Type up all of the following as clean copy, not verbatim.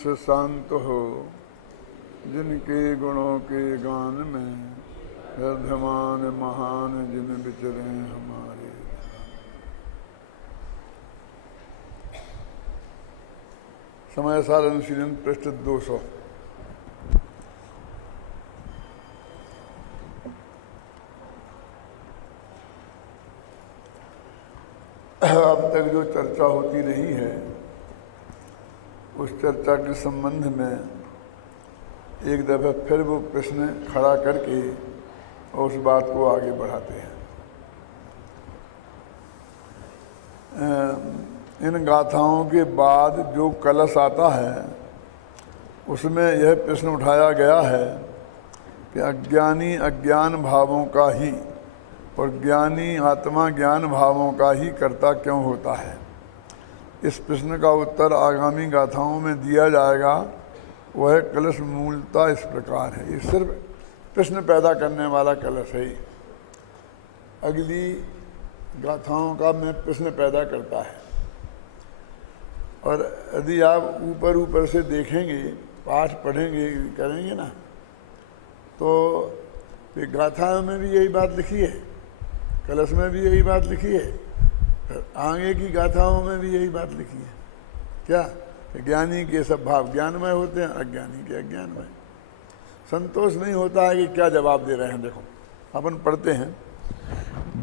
से शांत हो, जिनके गुणों के गान में हृदयमान महान जिन विचरे हमारे। समय सार अनुशीलन पृष्ठ 200। अब तक जो चर्चा होती रही है उस चर्चा के संबंध में एक दफ़ा फिर वो प्रश्न खड़ा करके और उस बात को आगे बढ़ाते हैं। इन गाथाओं के बाद जो कलश आता है उसमें यह प्रश्न उठाया गया है कि अज्ञानी अज्ञान भावों का ही और ज्ञानी आत्मा ज्ञान भावों का ही कर्ता क्यों होता है। इस प्रश्न का उत्तर आगामी गाथाओं में दिया जाएगा। वह कलश मूलतः इस प्रकार है। ये सिर्फ प्रश्न पैदा करने वाला कलश है। अगली गाथाओं का में प्रश्न पैदा करता है। और यदि आप ऊपर ऊपर से देखेंगे, पाठ पढ़ेंगे, करेंगे ना, तो गाथाओं में भी यही बात लिखी है, कलश में भी यही बात लिखी है, आगे की गाथाओं में भी यही बात लिखी है। क्या? ज्ञानी के सब भाव ज्ञानमय होते हैं, अज्ञानी के अज्ञानमय। संतोष नहीं होता है कि क्या जवाब दे रहे हैं। देखो अपन पढ़ते हैं,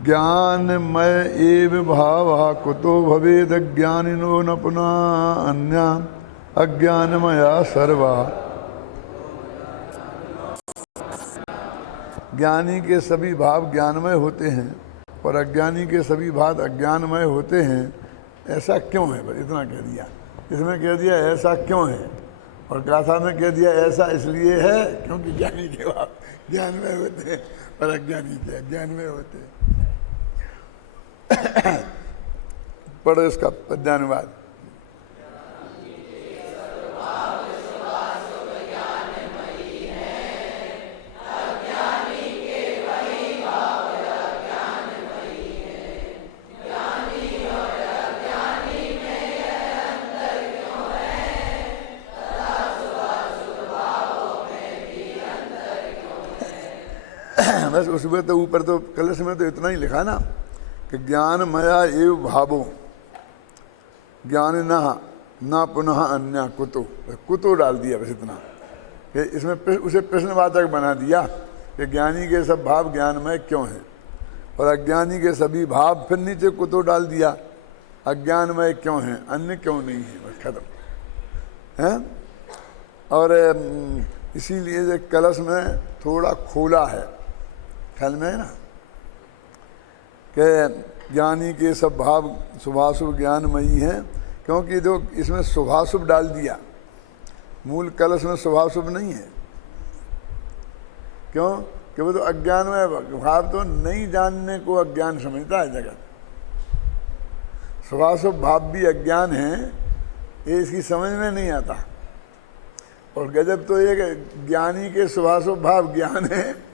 ज्ञानमय एव भाव कुतो भवेद ज्ञानिनो न पुनः अन्या अज्ञानमया सर्वा। ज्ञानी के सभी भाव ज्ञानमय होते हैं और अज्ञानी के सभी भाव अज्ञानमय होते हैं। ऐसा क्यों है? बस इतना कह दिया। इसमें कह दिया ऐसा क्यों है, और गाथा में कह दिया ऐसा इसलिए है क्योंकि ज्ञानी के भाव ज्ञानमय होते हैं और अज्ञानी के अज्ञानमय होते हैं। पढ़ो इसका पद्यानुवाद। बस उसमें तो ऊपर तो कलश में तो इतना ही लिखा ना कि ज्ञानमया एव भावो ज्ञान ना पुनः अन्य कुतो डाल दिया। बस इतना कि इसमें उसे प्रश्नवाचक बना दिया कि ज्ञानी के सब भाव ज्ञानमय क्यों हैं और अज्ञानी के सभी भाव, फिर नीचे कुतो डाल दिया अज्ञानमय क्यों हैं, अन्य क्यों नहीं है। बस खत्म है। और इसीलिए कलश में थोड़ा खोला है, ख्याल में है ना, कि ज्ञानी के सब भाव शुभाशुभ ज्ञानमयी हैं, क्योंकि जो इसमें शुभाशुभ डाल दिया, मूल कलश में शुभाशुभ नहीं है। क्यों? कि वो तो अज्ञानमय भाव तो नहीं जानने को अज्ञान समझता है जगत। शुभाशुभ भाव भी अज्ञान है, ये इसकी समझ में नहीं आता। और गजब तो ये कि ज्ञानी के शुभाशुभ भाव ज्ञान है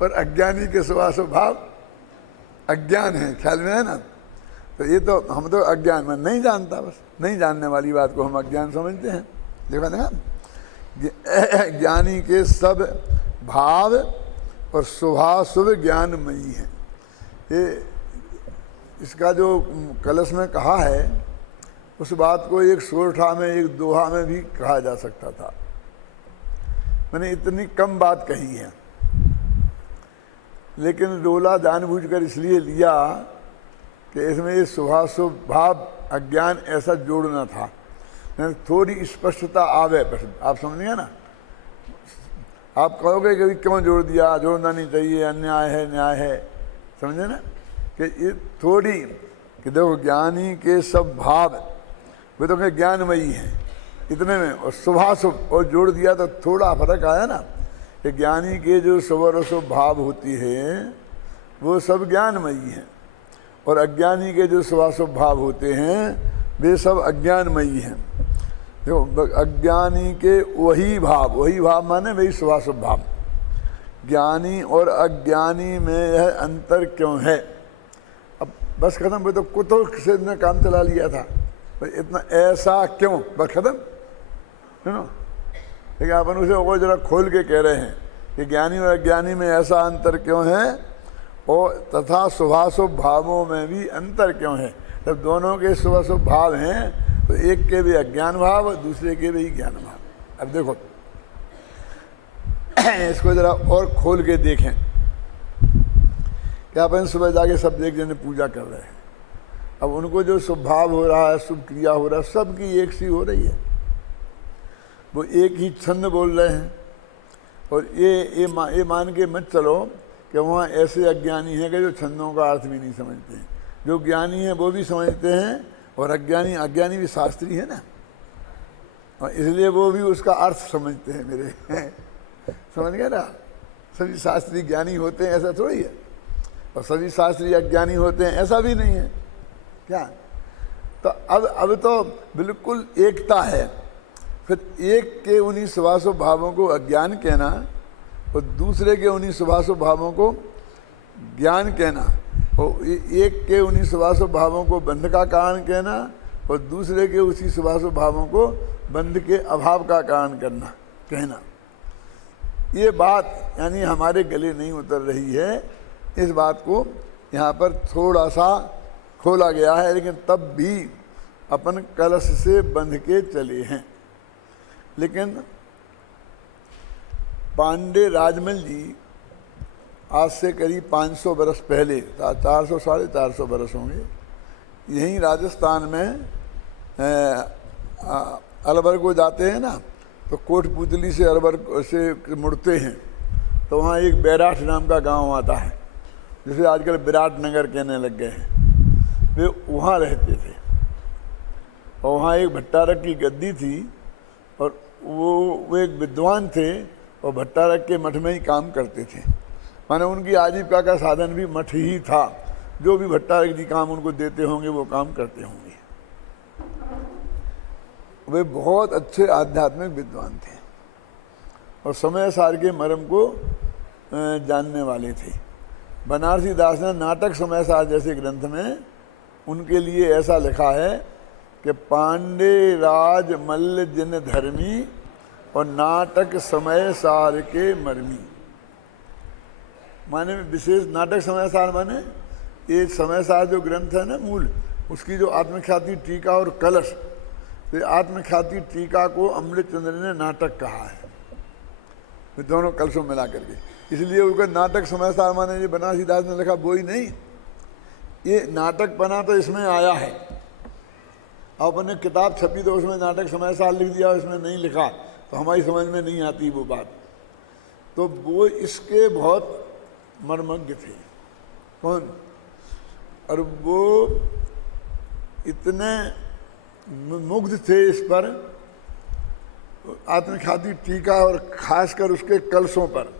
पर अज्ञानी के शुभाशुभ भाव अज्ञान है। ख्याल में है ना? तो ये तो हम तो अज्ञान में नहीं जानता, बस नहीं जानने वाली बात को हम अज्ञान समझते हैं। देखा ना, ज्ञानी के सब भाव और शुभाशुभ ज्ञानमयी हैं। ये इसका जो कलश में कहा है उस बात को एक सोरठा में, एक दोहा में भी कहा जा सकता था। मैंने इतनी कम बात कही है, लेकिन रोला जानबूझकर इसलिए लिया कि इसमें ये शुभाशुभ भाव अज्ञान ऐसा जोड़ना था, थोड़ी स्पष्टता आवे। बस आप समझिए ना। आप कहोगे कि क्यों जोड़ दिया, जोड़ना नहीं चाहिए, अन्याय है, न्याय है। समझे ना कि ये थोड़ी कि देखो ज्ञानी के सब भाव वे तो क्या ज्ञानमयी हैं इतने में, और शुभाशुभ और जोड़ दिया तो थोड़ा फर्क आया ना कि ज्ञानी के जो शुभ और अशुभ भाव होती है वो सब ज्ञानमयी हैं और अज्ञानी के जो शुभाशुभ भाव होते हैं वे सब अज्ञानमयी हैं। देखो अज्ञानी के वही भाव माने वही शुभाशुभ भाव। ज्ञानी और अज्ञानी में यह अंतर क्यों है? अब बस खत्म। वो तो कुतो से ने काम चला लिया था, इतना ऐसा क्यों, बस खत्म। है ना। लेकिन अपन उसे और जरा खोल के कह रहे हैं कि ज्ञानी और अज्ञानी में ऐसा अंतर क्यों है, और तथा शुभाशुभ भावों में भी अंतर क्यों है। जब दोनों के शुभाशुभ भाव हैं तो एक के भी अज्ञान भाव, दूसरे के भी ज्ञान भाव। अब देखो इसको जरा और खोल के देखें। क्या अपन सुबह जाके सब एक जने पूजा कर रहे हैं, अब उनको जो शुभ भाव हो रहा है, शुभ क्रिया हो रहा है, सबकी एक सी हो रही है, वो एक ही छंद बोल रहे हैं। और ये मान के मत चलो कि वहाँ ऐसे अज्ञानी हैं कि जो छंदों का अर्थ भी नहीं समझते हैं। जो ज्ञानी हैं वो भी समझते हैं, और अज्ञानी भी शास्त्री है ना, और इसलिए वो भी उसका अर्थ समझते हैं मेरे समझ गए ना। सभी शास्त्री ज्ञानी होते हैं ऐसा थोड़ी है, और सभी शास्त्री अज्ञानी होते हैं ऐसा भी नहीं है क्या। तो अब तो बिल्कुल एकता है। फिर एक के उन्हीं शुभाशुभ भावों को अज्ञान कहना, और दूसरे के उन्हीं शुभाशुभ भावों को ज्ञान कहना, और एक के उन्हीं शुभाशुभ भावों को बंध का कारण कहना, और दूसरे के उसी शुभाशुभ भावों को बंध के अभाव का कारण कहना। ये बात यानी हमारे गले नहीं उतर रही है। इस बात को यहाँ पर थोड़ा सा खोला गया है, लेकिन तब भी अपन कलश से बंध के चले हैं। लेकिन पांडे राजमल जी आज से करीब 500 बरस पहले, 400 साढ़े 400 बरस होंगे, यहीं राजस्थान में अलवर को जाते हैं ना, तो कोटपुतली से अलवर से मुड़ते हैं तो वहाँ एक बैराठ नाम का गांव आता है, जिसे आजकल विराट नगर कहने लग गए हैं। वे वहाँ रहते थे, और वहाँ एक भट्टारक की गद्दी थी, और वो एक विद्वान थे, और भट्टारक के मठ में ही काम करते थे। माने उनकी आजीविका का साधन भी मठ ही था। जो भी भट्टारक जी काम उनको देते होंगे वो काम करते होंगे। वे बहुत अच्छे आध्यात्मिक विद्वान थे, और समय सार के मर्म को जानने वाले थे। बनारसी दास ने नाटक समय सार जैसे ग्रंथ में उनके लिए ऐसा लिखा है कि पांडे राज मल्ल जिन धर्मी, और नाटक समय सार के मर्मी। माने विशेष नाटक समय सार माने ये समय सार जो ग्रंथ है ना मूल, उसकी जो आत्मख्याति टीका और कलश, तो आत्मख्याति टीका को अमृतचंद्र ने नाटक कहा है, दोनों कलशों मिला करके। इसलिए उनका नाटक समय सार माने ये बनारसी दास ने लिखा वो ही नहीं, ये नाटक बना तो इसमें आया है। अपने किताब छपी तो उसमें नाटक समय सार लिख दिया, उसमें नहीं लिखा, तो हमारी समझ में नहीं आती वो बात। तो वो इसके बहुत मर्मज्ञ थे। कौन? और वो इतने मुग्ध थे इस पर, आत्मख्याति टीका और खासकर उसके कलशों पर,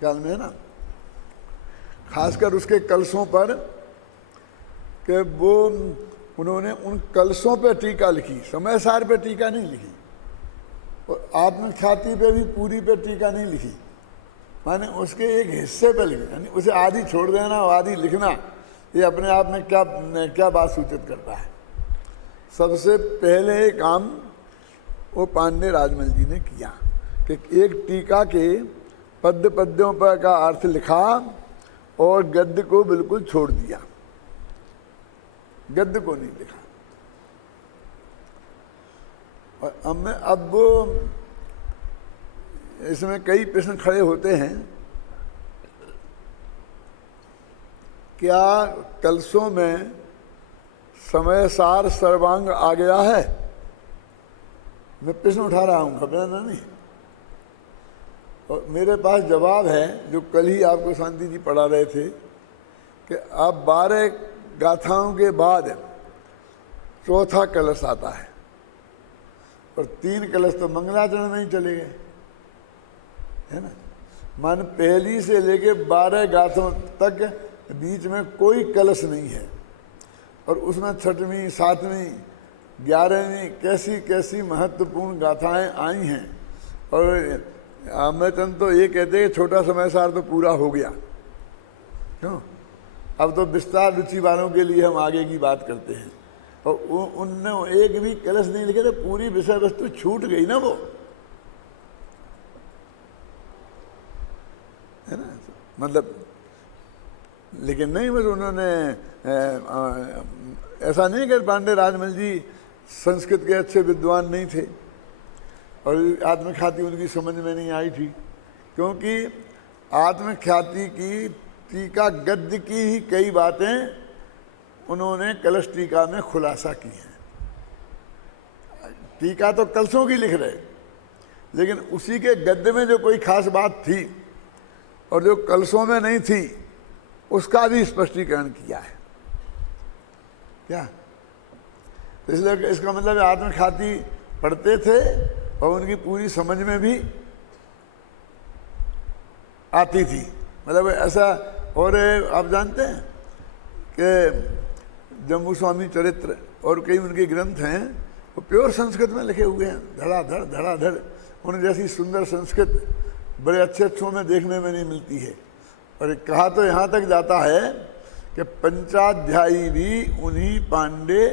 ख्याल में है ना, खासकर उसके कलशों पर, कि वो उन्होंने उन कलशों पे टीका लिखी, समय सार पे टीका नहीं लिखी, और आत्मख्याति पे भी पूरी पे टीका नहीं लिखी। माने उसके एक हिस्से पे लिखी, यानी उसे आधी छोड़ देना और आधी लिखना, ये अपने आप में क्या बात सूचित करता है। सबसे पहले काम वो पांडे राजमल जी ने किया कि एक टीका के पद्य पद्यों पर का अर्थ लिखा, और गद्य को बिल्कुल छोड़ दिया, गद्य को नहीं लिखा। और अब वो इसमें कई प्रश्न खड़े होते हैं, क्या कलशों में समय सार सर्वांग आ गया है? मैं प्रश्न उठा रहा हूँ, घबराना नहीं। और मेरे पास जवाब है, जो कल ही आपको शांति जी पढ़ा रहे थे, कि अब 12 गाथाओं के बाद चौथा कलश आता है, और 3 कलश तो मंगलाचरण में ही चले गए, है ना। मान पहली से लेके 12 गाथों तक बीच में कोई कलश नहीं है, और उसमें 6वीं 7वीं 11वीं कैसी कैसी महत्वपूर्ण गाथाएं आई हैं। और अमृतचंद तो ये कहते हैं छोटा समय सार तो पूरा हो गया, क्यों? अब तो विस्तार रुचि वालों के लिए हम आगे की बात करते हैं। और उनने एक भी कलश नहीं लिखे, तो पूरी विषय वस्तु छूट गई ना वो, है ना। मतलब लेकिन नहीं, बस उन्होंने ऐसा नहीं कि पांडे राजमल जी संस्कृत के अच्छे विद्वान नहीं थे और आत्मख्याति उनकी समझ में नहीं आई थी, क्योंकि आत्मख्याति की टीका गद्य की ही कई बातें उन्होंने कलश टीका में खुलासा की हैं। टीका तो कलशों की लिख रहे, लेकिन उसी के गद्य में जो कोई खास बात थी और जो कलशों में नहीं थी, उसका भी स्पष्टीकरण किया है। क्या इसलिए इसका मतलब आत्मख्याति पढ़ते थे और उनकी पूरी समझ में भी आती थी। मतलब ऐसा, और आप जानते हैं कि जम्बू स्वामी चरित्र और कई उनके ग्रंथ हैं वो प्योर संस्कृत में लिखे हुए हैं, धड़ाधड़ धड़ाधड़। उन जैसी सुंदर संस्कृत बड़े अच्छे अच्छों में देखने में नहीं मिलती है। और कहा तो यहाँ तक जाता है कि पंचाध्यायी भी उन्हीं पांडे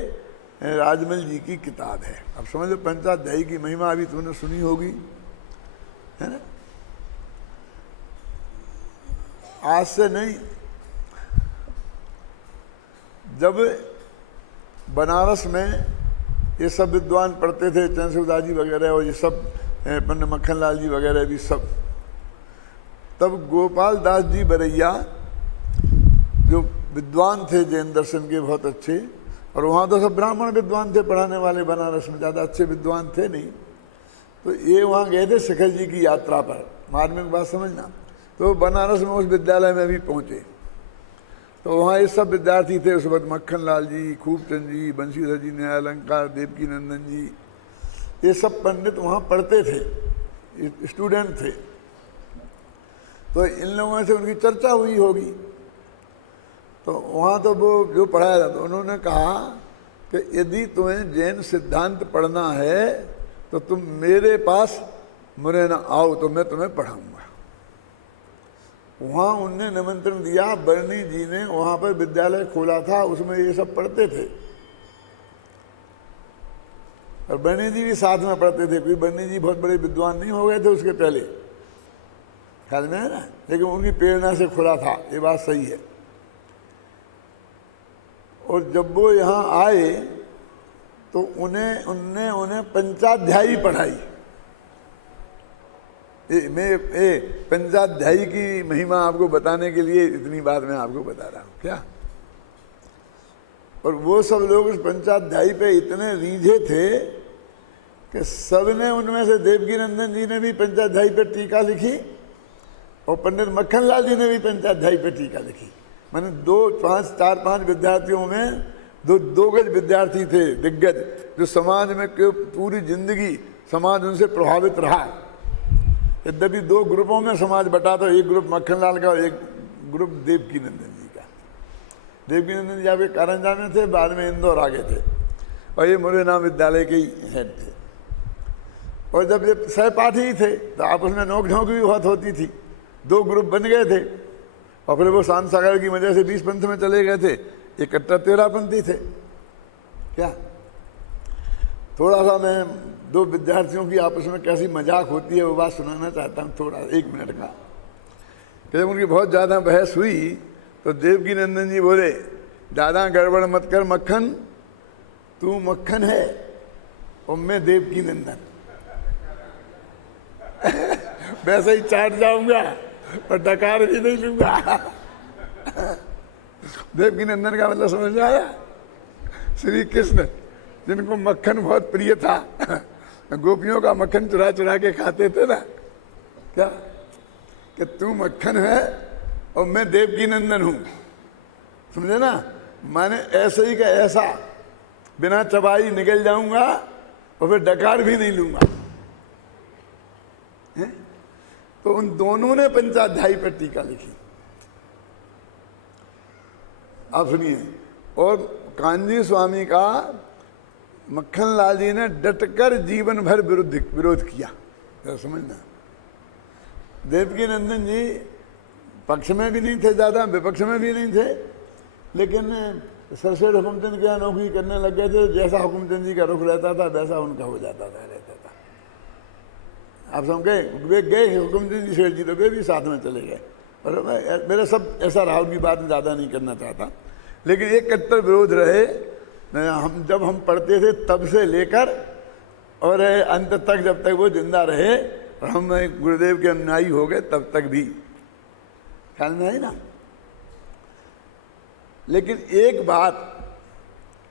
राजमल जी की किताब है। अब समझो पंचाध्यायी की महिमा अभी तुमने सुनी होगी, है ना। आज से नहीं, जब बनारस में ये सब विद्वान पढ़ते थे, चंद्रशेखर जी वगैरह और ये सब पंडित मक्खनलाल जी वगैरह भी सब, तब गोपाल दास जी बरैया जो विद्वान थे जैन दर्शन के बहुत अच्छे, और वहाँ तो सब ब्राह्मण विद्वान थे पढ़ाने वाले, बनारस में ज़्यादा अच्छे विद्वान थे नहीं, तो ये वहाँ गए थे शेखर जी की यात्रा पर। मार्मिक बात समझना, तो बनारस में उस विद्यालय में भी पहुँचे, तो वहाँ ये सब विद्यार्थी थे उस वक्त, मक्खनलाल जी, खूबचंद जी, बंशीधर जी, न्यायालंकार, देवकी नंदन जी, ये सब पंडित वहाँ पढ़ते थे, स्टूडेंट थे। तो इन लोगों से उनकी चर्चा हुई होगी, तो वहाँ तो वो जो पढ़ाया जाता, उन्होंने कहा कि यदि तुम्हें जैन सिद्धांत पढ़ना है तो तुम मेरे पास मुरैना आओ, तो मैं तुम्हें पढ़ाऊँगा। वहाँ उनने निमंत्रण दिया, बर्नी जी ने वहाँ पर विद्यालय खोला था, उसमें ये सब पढ़ते थे, और बर्नी जी भी साथ में पढ़ते थे। कोई बर्नी जी बहुत बड़े विद्वान नहीं हो गए थे उसके पहले, ख्याल में है ना, लेकिन उनकी प्रेरणा से खुला था, ये बात सही है। और जब वो यहाँ आए तो उन्हें पंचाध्यायी पढ़ाई। मैं पंचाध्यायी की महिमा आपको बताने के लिए इतनी बात मैं आपको बता रहा हूँ क्या। और वो सब लोग उस पंचाध्यायी पे इतने रीझे थे कि सबने, उनमें से देवकी नंदन जी ने भी पंचाध्यायी पे टीका लिखी और पंडित मक्खनलाल जी ने भी पंचाध्यायी पे टीका लिखी। मैंने 4-5 विद्यार्थियों में दो गज विद्यार्थी थे दिग्गज, जो समाज में पूरी जिंदगी समाज उनसे प्रभावित रहा। यद्यपि 2 ग्रुपों में समाज बटा, तो एक ग्रुप मक्खनलाल का और एक ग्रुप देवकी नंदन जी का। देवकी नंदन जी आपके कारंजा में थे, बाद में इंदौर आ गए थे, और ये मुरैना विद्यालय के ही हेड थे। और जब ये सहपाठी थे तो आपस में नोक झोंक भी बहुत होती थी, 2 ग्रुप बन गए थे, और फिर वो शांत सागर की वजह से 20 पंथ में चले गए थे, ये कट्टर 13 पंथी थे। क्या थोड़ा सा मैं 2 विद्यार्थियों की आपस में कैसी मजाक होती है वो बात सुनाना चाहता हूँ, थोड़ा 1 मिनट का। जब उनकी बहुत ज़्यादा बहस हुई तो देवकी नंदन जी बोले, ज़्यादा गड़बड़ मत कर मक्खन, तू मक्खन है और मैं देवकी नंदन। वैसे ही चाट जाऊंगा और डकार भी नहीं लूंगा। देवकी नंदन का मतलब समझ में आया? श्री कृष्ण जिनको मक्खन बहुत प्रिय था, गोपियों का मक्खन चुरा चुरा के खाते थे ना, क्या कि तू मक्खन है और मैं देवकी नंदन हूं, समझे ना। माने ऐसे ही का ऐसा, बिना चबाई निकल जाऊंगा और फिर डकार भी नहीं लूंगा। तो उन दोनों ने पंचाध्यायी पर टीका लिखी। अब सुनिए, और कांजी स्वामी का मक्खनलाल जी ने डटकर जीवन भर विरोध किया, समझना। देवकी नंदन जी पक्ष में भी नहीं थे ज़्यादा, विपक्ष में भी नहीं थे, लेकिन तो सरसेठ हुकुमचंद के यहाँ नौकरी करने लग गए थे, जैसा हुकुमचंद जी का रुख रहता था वैसा उनका हो जाता था, रहता था। आप समझ गए, वे गए हुकुमचंद जी सेठ जी तो वे भी साथ में चले गए। और मेरा सब ऐसा रहा, उनकी बात ज़्यादा नहीं करना चाहता, लेकिन एक कट्टर विरोध रहे। हम जब हम पढ़ते थे तब से लेकर और अंत तक, जब तक वो जिंदा रहे और हम गुरुदेव के अनुयायी हो गए तब तक भी, ख्याल में है ना। लेकिन एक बात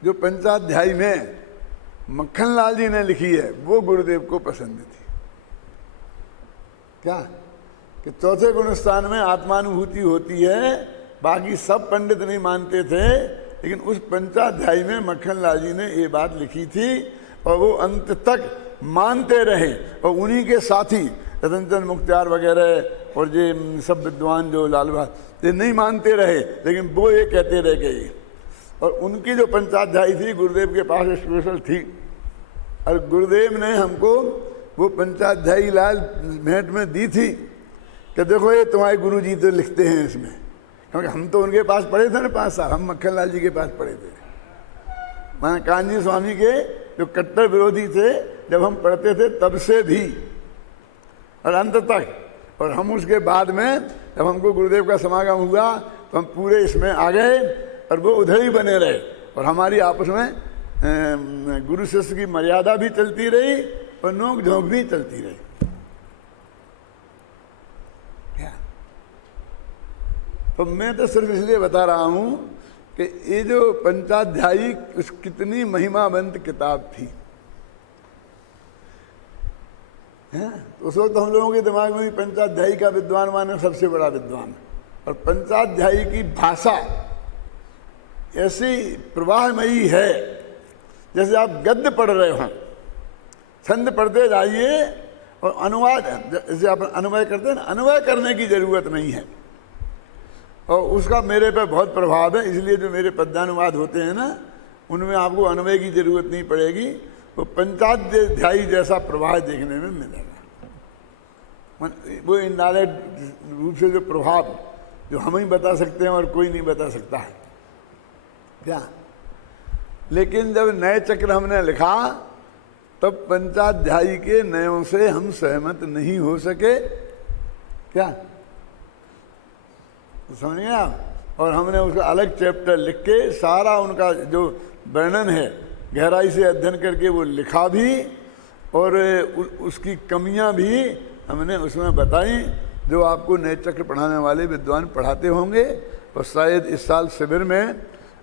जो पंचाध्यायी में मक्खन लाल जी ने लिखी है वो गुरुदेव को पसंद थी। क्या कि चौथे गुणस्थान में आत्मानुभूति होती है, बाकी सब पंडित नहीं मानते थे, लेकिन उस पंचाध्यायी में मक्खन लाल जी ने ये बात लिखी थी और वो अंत तक मानते रहे। और उन्हीं के साथी रतनचंद मुख्तियार वगैरह और ये सब विद्वान जो लाल बहादुर ये नहीं मानते रहे, लेकिन वो ये कहते रह गए। और उनकी जो पंचाध्यायी थी गुरुदेव के पास स्पेशल थी, और गुरुदेव ने हमको वो पंचाध्यायी लाल भेंट में दी थी कि देखो ये तुम्हारे गुरु जी तो लिखते हैं इसमें, क्योंकि हम तो उनके पास पढ़े थे ना 5 साल, हम मक्खन लाल जी के पास पढ़े थे। मैं कान्जी स्वामी के जो कट्टर विरोधी थे, जब हम पढ़ते थे तब से भी और अंत तक, और हम उसके बाद में जब हमको गुरुदेव का समागम हुआ तो हम पूरे इसमें आ गए और वो उधर ही बने रहे। और हमारी आपस में गुरु शिष्य की मर्यादा भी चलती रही और नोक झोंक भी चलती रही। क्या तो मैं तो सिर्फ इसलिए बता रहा हूं कि ये जो पंचाध्यायी कितनी महिमावंत किताब थी। उस वक्त हम लोगों के दिमाग में भी पंचाध्यायी का विद्वान माने सबसे बड़ा विद्वान, और पंचाध्यायी की भाषा ऐसी प्रवाहमयी है जैसे आप गद्य पढ़ रहे हो, छंद पढ़ते जाइए और अनुवाद, जैसे आप अन्वय करते हैं ना, अन्वय करने की जरूरत नहीं है। और उसका मेरे पे बहुत प्रभाव है, इसलिए जो मेरे पद्यानुवाद होते हैं ना उनमें आपको अन्वय की जरूरत नहीं पड़ेगी। वो पंचाध्यायी जैसा प्रभाव देखने में मिलेगा। वो इनडायरेक्ट रूप से जो प्रभाव जो हम ही बता सकते हैं और कोई नहीं बता सकता है। क्या लेकिन जब नए चक्र हमने लिखा तब पंचाध्यायी के नयों से हम सहमत नहीं हो सके। क्या समझ गए आप? और हमने उसका अलग चैप्टर लिख के सारा उनका जो वर्णन है गहराई से अध्ययन करके वो लिखा भी, और उसकी कमियां भी हमने उसमें बताई जो आपको नए चक्र पढ़ाने वाले विद्वान पढ़ाते होंगे। और शायद इस साल शिविर में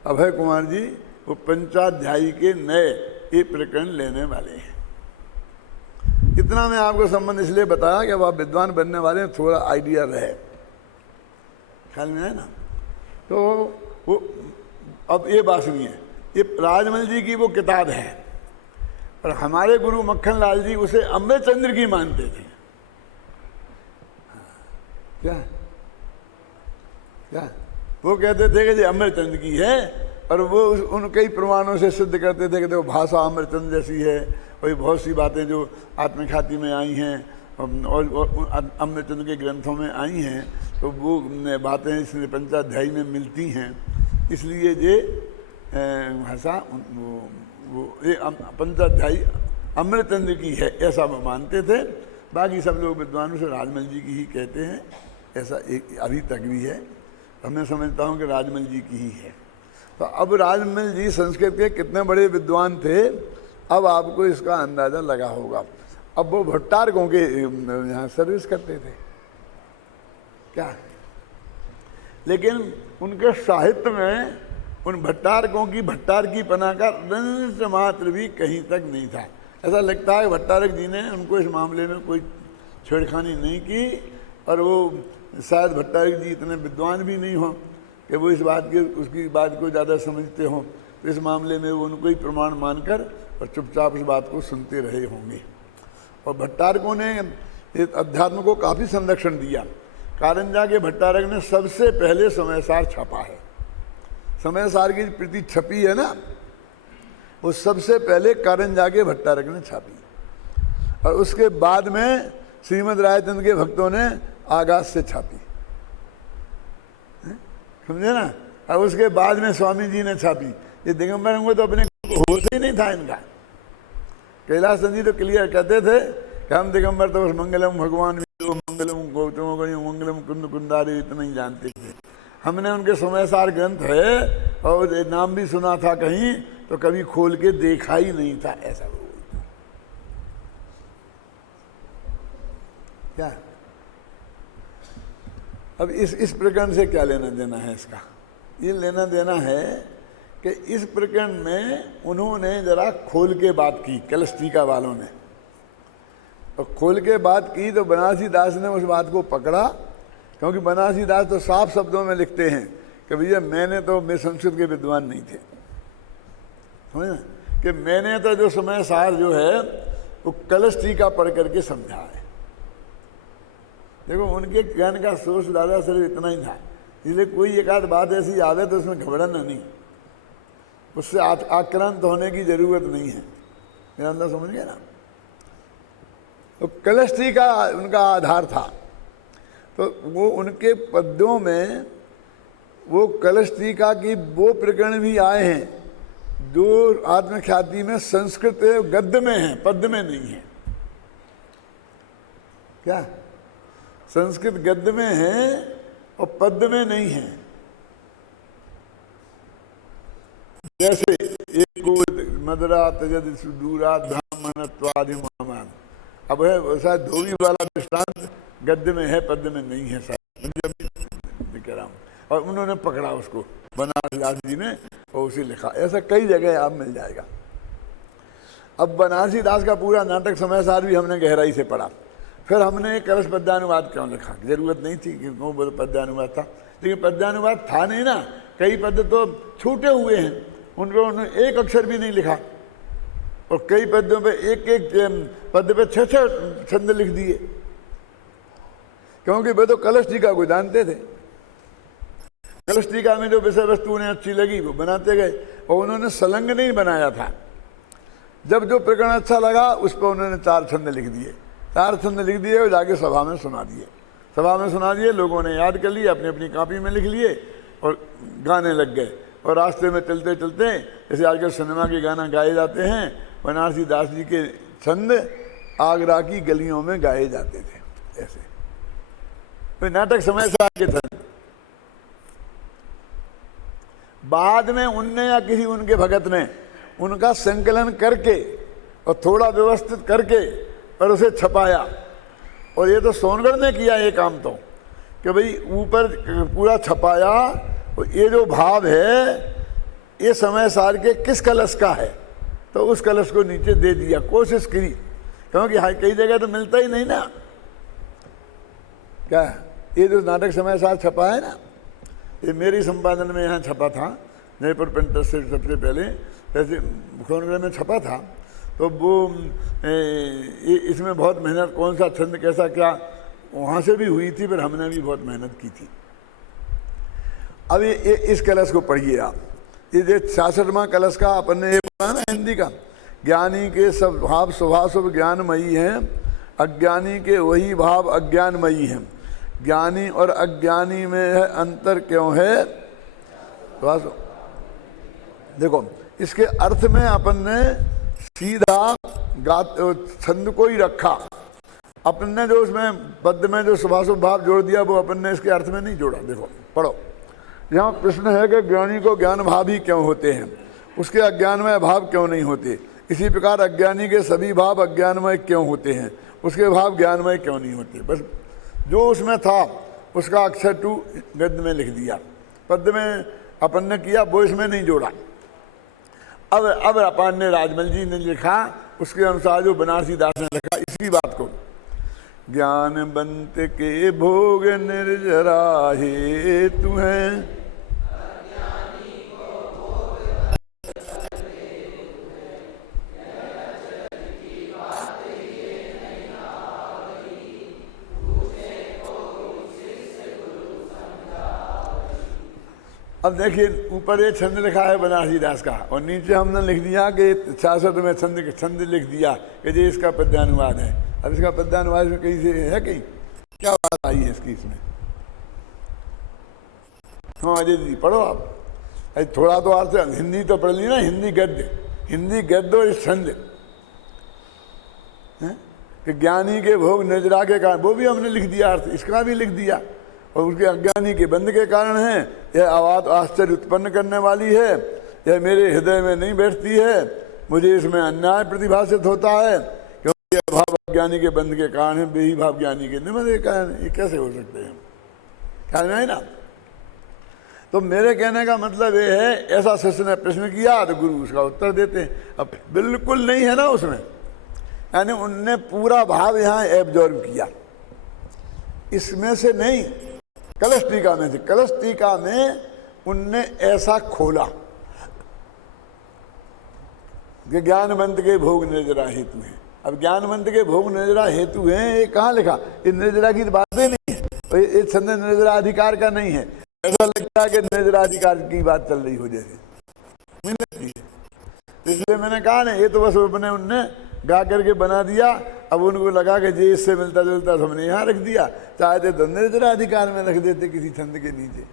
अभय कुमार जी वो पंचाध्यायी के नए ये प्रकरण लेने वाले हैं। इतना मैं आपको संबंध इसलिए बताया कि अब आप विद्वान बनने वाले हैं, थोड़ा आइडिया रहे, ख्याल में है ना। तो वो अब ये बात सुनिए, ये राजमल जी की वो किताब है, और हमारे गुरु मक्खन लाल जी उसे अम्बेचंद्र की मानते थे। क्या क्या वो कहते थे कि ये अमरचंद की है, और वो उन कई प्रमाणों से सिद्ध करते थे कि देखो भाषा अमरचंद जैसी है, वही बहुत सी बातें जो आत्मख्याति में आई हैं और अमरचंद के ग्रंथों में आई हैं, तो वो बातें इसलिए पंचाध्यायी में मिलती हैं। इसलिए ये भाषा वो ये पंचाध्यायी अमृतचंद्र की है ऐसा वो मानते थे। बाकी सब लोग विद्वानों से राजमल जी की ही कहते हैं, ऐसा एक अभी तक भी है। मैं समझता हूँ कि राजमल जी की ही है। तो अब राजमल जी संस्कृत के कितने बड़े विद्वान थे, अब आपको इसका अंदाज़ा लगा होगा। अब वो भट्टारकों के यहाँ सर्विस करते थे। क्या लेकिन उनके साहित्य में उन भट्टारकों की भट्टारकी पना का रंज मात्र भी कहीं तक नहीं था। ऐसा लगता है भट्टारक जी ने उनको इस मामले में कोई छेड़खानी नहीं की, और वो शायद भट्टारक जी इतने विद्वान भी नहीं हों कि वो इस बात के उसकी बात को ज़्यादा समझते हों। तो इस मामले में वो उनको ही प्रमाण मानकर और चुपचाप इस बात को सुनते रहे होंगे। और भट्टारकों ने अध्यात्म को काफ़ी संरक्षण दिया। कारंजा के भट्टारक ने सबसे पहले समयसार छापा है। समयसार की प्रति छपी है ना, वो सबसे पहले कारंजा के भट्टारक ने छापी, और उसके बाद में श्रीमद रायचंद के भक्तों ने आगाज से छापी। समझे ना, और उसके बाद में स्वामी जी ने छापी। ये दिगंबर होंगे तो अपने होश ही नहीं था इनका। कैलाश जी तो क्लियर कहते थे कि हम दिगंबर तो बस मंगलम भगवान विष्णु मंगलम गौतम मंगलम कुंद कुंदारी इतना ही जानते थे। हमने उनके समयसार ग्रंथ है और नाम भी सुना था कहीं, तो कभी खोल के देखा ही नहीं था ऐसा वो क्या। अब इस प्रकरण से क्या लेना देना है इसका? ये लेना देना है कि इस प्रकरण में उन्होंने जरा खोल के बात की, कलश टीका वालों ने, और खोल के बात की तो बनारसी दास ने उस बात को पकड़ा। क्योंकि बनारसी दास तो साफ शब्दों में लिखते हैं कि भैया मैंने तो, मैं संस्कृत के विद्वान नहीं थे, समझ ना, कि मैंने तो जो समय सार जो है वो कलश टीका पढ़ करके समझा है। देखो उनके ज्ञान का सोर्स दादा सिर्फ इतना ही था, इसलिए कोई एक आध बात ऐसी आवे तो उसमें घबराना नहीं, उससे आक्रांत होने की जरूरत नहीं है। मेरा अंदर समझ गया ना। तो कलश टीका उनका आधार था, तो वो उनके पद्यों में वो कलश टीका की वो प्रकरण भी आए हैं जो आत्मख्याति में संस्कृत गद्य में है, पद्य में नहीं है। क्या संस्कृत गद्य में है और पद्य में नहीं है। जैसे एक मदरा तजद सुदूरा ब्राह्मणत्वादि महामान, अब है शायद धोबी वाला दृष्टांत गद्य में है, पद्य में नहीं है शायद, कह रहा हूँ। और उन्होंने पकड़ा उसको, बनारस दास जी ने, और उसे लिखा। ऐसा कई जगह आप मिल जाएगा। अब बनारसी दास का पूरा नाटक समय सार भी हमने गहराई से पढ़ा। फिर हमने कलश पद्यानुवाद क्यों लिखा? जरूरत नहीं थी कि वो पद्यानुवाद था, लेकिन पद्यानुवाद था नहीं ना। कई पद्य तो छूटे हुए हैं, उन्होंने एक अक्षर भी नहीं लिखा, और कई पद्यों पे एक एक पद्य पे 6-6 छंद लिख दिए, क्योंकि वे तो कलश टीका को जानते थे। कलश टीका में जो विषय वस्तु उन्हें अच्छी लगी वो बनाते गए, और उन्होंने सलंग नहीं बनाया था। जब जो प्रकरण अच्छा लगा उस पर उन्होंने 4 छंद लिख दिए, 4 छंद लिख दिए और जाके सभा में सुना दिए। सभा में सुना दिए, लोगों ने याद कर लिए, अपनी अपनी कॉपी में लिख लिए और गाने लग गए। और रास्ते में चलते चलते, जैसे आजकल सिनेमा के गाना गाए जाते हैं, बनारसी दास जी के छंद आगरा की गलियों में गाए जाते थे। ऐसे तो नाटक समय से आगे थे। बाद में उनने या किसी उनके भगत ने उनका संकलन करके और थोड़ा व्यवस्थित करके और उसे छपाया। और ये तो सोनगढ़ ने किया ये काम, तो कि भाई ऊपर पूरा छपाया, और ये जो भाव है ये समय सार के किस कलश का है, तो उस कलश को नीचे दे दिया, कोशिश की। क्योंकि कई जगह तो मिलता ही नहीं ना। क्या ये जो नाटक समय सार छपा है ना, ये मेरी संपादन में यहाँ छपा था, जयपुर पेंटर से सबसे पहले, जैसे सोनगढ़ में छपा था। तो वो इसमें बहुत मेहनत, कौन सा छंद कैसा क्या, वहाँ से भी हुई थी, फिर हमने भी बहुत मेहनत की थी। अब ये इस कलश को पढ़िए आप। ये जो 66वां कलश का अपन ने ये पढ़ा ना हिंदी का, ज्ञानी के सब भाव स्वभाव सब ज्ञानमयी हैं, अज्ञानी के वही भाव अज्ञानमयी हैं। ज्ञानी और अज्ञानी में है अंतर क्यों है? देखो इसके अर्थ में अपन ने सीधा छंद को ही रखा, अपन ने जो उसमें पद में जो स्वभाव भाव जोड़ दिया वो अपन ने इसके अर्थ में नहीं जोड़ा। देखो पढ़ो, यहाँ प्रश्न है कि ज्ञानी को ज्ञान भाव ही क्यों होते हैं, उसके अज्ञानमय भाव क्यों नहीं होते। इसी प्रकार अज्ञानी के सभी भाव अज्ञानमय क्यों होते हैं, उसके भाव ज्ञानमय क्यों नहीं होते। बस जो उसमें था उसका अक्षर 2 गद्य में लिख दिया, पद्य में अपन ने किया, वो इसमें नहीं जोड़ा। अब अपन ने राजमल जी ने लिखा, उसके अनुसार जो बनारसी दास ने लिखा इसी बात को, ज्ञानवंत के भोग निर्जरा हेतु हैं, अब देखिए ऊपर ये छंद लिखा है बनारसी दास का, और नीचे हमने लिख दिया कि 66 में छंद लिख दिया कि ये इसका पद्यानुवाद है। अब इसका पद्यानुवाद में कहीं से है, कहीं क्या बात आई है इसकी इसमें? हाँ अजय जी पढ़ो आप। अरे थोड़ा तो अर्थ हिंदी तो पढ़ ली ना, हिंदी गद्य और छंद कि ज्ञानी के भोग निर्जरा के कारण, वो भी हमने लिख दिया अर्थ, इसका भी लिख दिया। और उसके अज्ञानी के बंध के कारण है, यह आवाज आश्चर्य उत्पन्न करने वाली है, यह मेरे हृदय में नहीं बैठती है, मुझे इसमें अन्याय प्रतिभाषित होता है, क्योंकि यह भाव अज्ञानी के बंध के कारण है, बेही भाव ज्ञानी के निबंध के कारण। ये कैसे हो सकते हैं? ख्याल में है ना? तो मेरे कहने का मतलब ये है, ऐसा शिष्य ने प्रश्न किया तो गुरु उसका उत्तर देते हैं। अब बिल्कुल नहीं है ना उसमें, यानी उनने पूरा भाव यहाँ एब्जॉर्व किया, इसमें से नहीं, कलश टीका में से। कलश टीका में उनने ऐसा खोला कि ज्ञानवंत के भोग निर्जरा हेतु है। अब ज्ञानवंत के भोग निर्जरा हेतु है, ये कहाँ लिखा? ये निर्जरा की बातें नहीं है, ये छंद निर्जरा अधिकार का नहीं है। ऐसा लगता है कि निर्जरा अधिकार की बात चल रही हो जैसे, नहीं लगती है। इसलिए मैंने कहा ना, ये तो बस अपने उनने गा करके बना दिया। अब उनको लगा कि जे इससे मिलता जुलता तो हमने यहाँ रख दिया, चाहते तो निर्जरा अधिकार में रख देते किसी छंद के नीचे।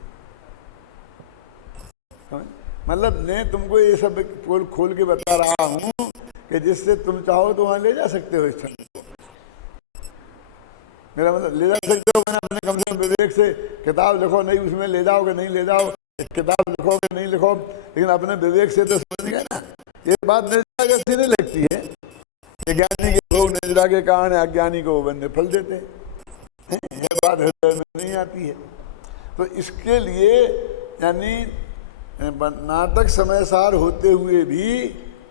मतलब मैं तुमको ये सब पोल खोल के बता रहा हूँ कि जिससे तुम चाहो तो वहाँ ले जा सकते हो इस छंद को। मेरा मतलब ले जा सकते हो, मैंने अपने कम से कम विवेक से किताब लिखो, नहीं उसमें ले जाओगे नहीं ले जाओ, किताब लिखोगे नहीं लिखो, लेकिन अपने विवेक से तो समझ गए ना। ये बात निर्जरा कैसी नहीं लगती है? ज्ञानी के भोग निर्जरा के कारण अज्ञानी को बंधे फल देते हैं, यह बात हृदय में नहीं आती है। तो इसके लिए यानी नाटक समयसार होते हुए भी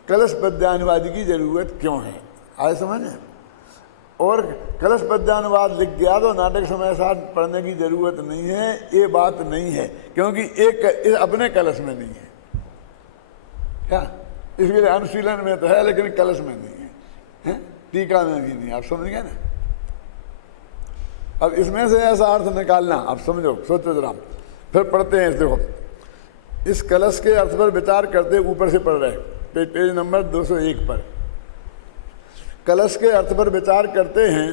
कलश पद्यानुवाद की जरूरत क्यों है, आए समझ? और कलश पद्यानुवाद लिख गया तो नाटक समयसार पढ़ने की जरूरत नहीं है, ये बात नहीं है, क्योंकि एक अपने कलश में नहीं है। क्या इसके लिए अनुशीलन में तो है, लेकिन कलश में नहीं है, टीका में भी नहीं। आप समझ गए ना? अब इसमें से ऐसा अर्थ निकालना, आप समझो, सोचो जरा, फिर पढ़ते हैं। देखो, इस कलश के अर्थ पर विचार करते, ऊपर से पढ़ रहे पेज नंबर 201 पर। कलश के अर्थ पर विचार करते हैं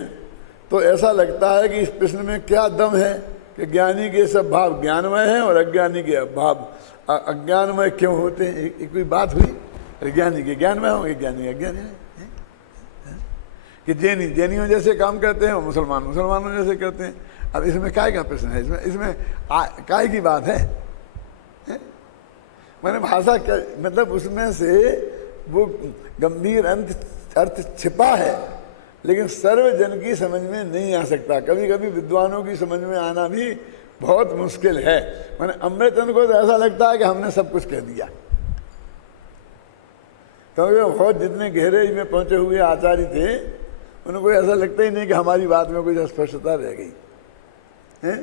तो ऐसा लगता है कि इस प्रश्न में क्या दम है कि ज्ञानी के सब भाव ज्ञानमय हैं और अज्ञानी के भाव अज्ञानमय क्यों होते हैं? एक कोई बात हुई, ज्ञानी के ज्ञानमय होंगे, ज्ञानी अज्ञानी है कि जैनियों जैसे काम करते हैं और मुसलमानों जैसे करते हैं। अब इसमें काय का प्रश्न है? इसमें काय की बात है? मैंने भाषा क्या मतलब, उसमें से वो गंभीर अर्थ छिपा है, लेकिन सर्वजन की समझ में नहीं आ सकता। कभी कभी विद्वानों की समझ में आना भी बहुत मुश्किल है। मैंने अमृतचंद को तो ऐसा लगता है कि हमने सब कुछ कह दिया, क्योंकि बहुत जितने गहरे में पहुंचे हुए आचार्य थे, उनको ऐसा लगता ही नहीं कि हमारी बात में कोई स्पष्टता रह गई है।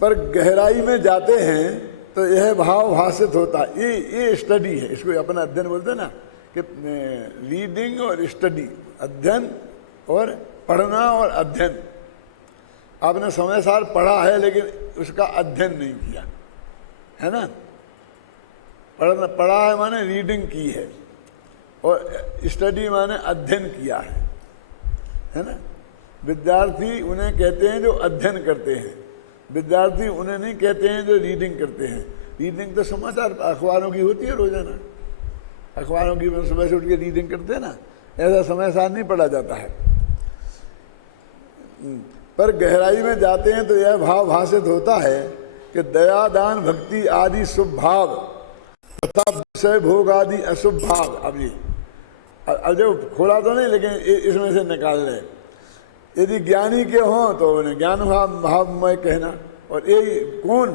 पर गहराई में जाते हैं तो यह भाव भाषित होता है। ये स्टडी है, इसको अपना अध्ययन बोलते हैं ना, कि रीडिंग और स्टडी, अध्ययन और पढ़ना और अध्ययन। आपने समय सार पढ़ा है लेकिन उसका अध्ययन नहीं किया है ना। पढ़ा है माने रीडिंग की है, और स्टडी माने अध्ययन किया है ना। विद्यार्थी उन्हें कहते हैं जो अध्ययन करते हैं, विद्यार्थी उन्हें नहीं कहते हैं जो रीडिंग करते हैं। रीडिंग तो समाचार अखबारों की होती है रोजाना, अखबारों की सुबह से उठ के रीडिंग करते हैं ना, ऐसा समय सार नहीं पढ़ा जाता है। पर गहराई में जाते हैं तो यह भाव भाषित होता है कि दया दान भक्ति आदि शुभ भाव तथा विषय भोग आदि अशुभ भाव। अब जो खोला तो नहीं, लेकिन इसमें से निकाल रहे। यदि ज्ञानी के हों तो उन्हें ज्ञान भाव में कहना, और ये कौन?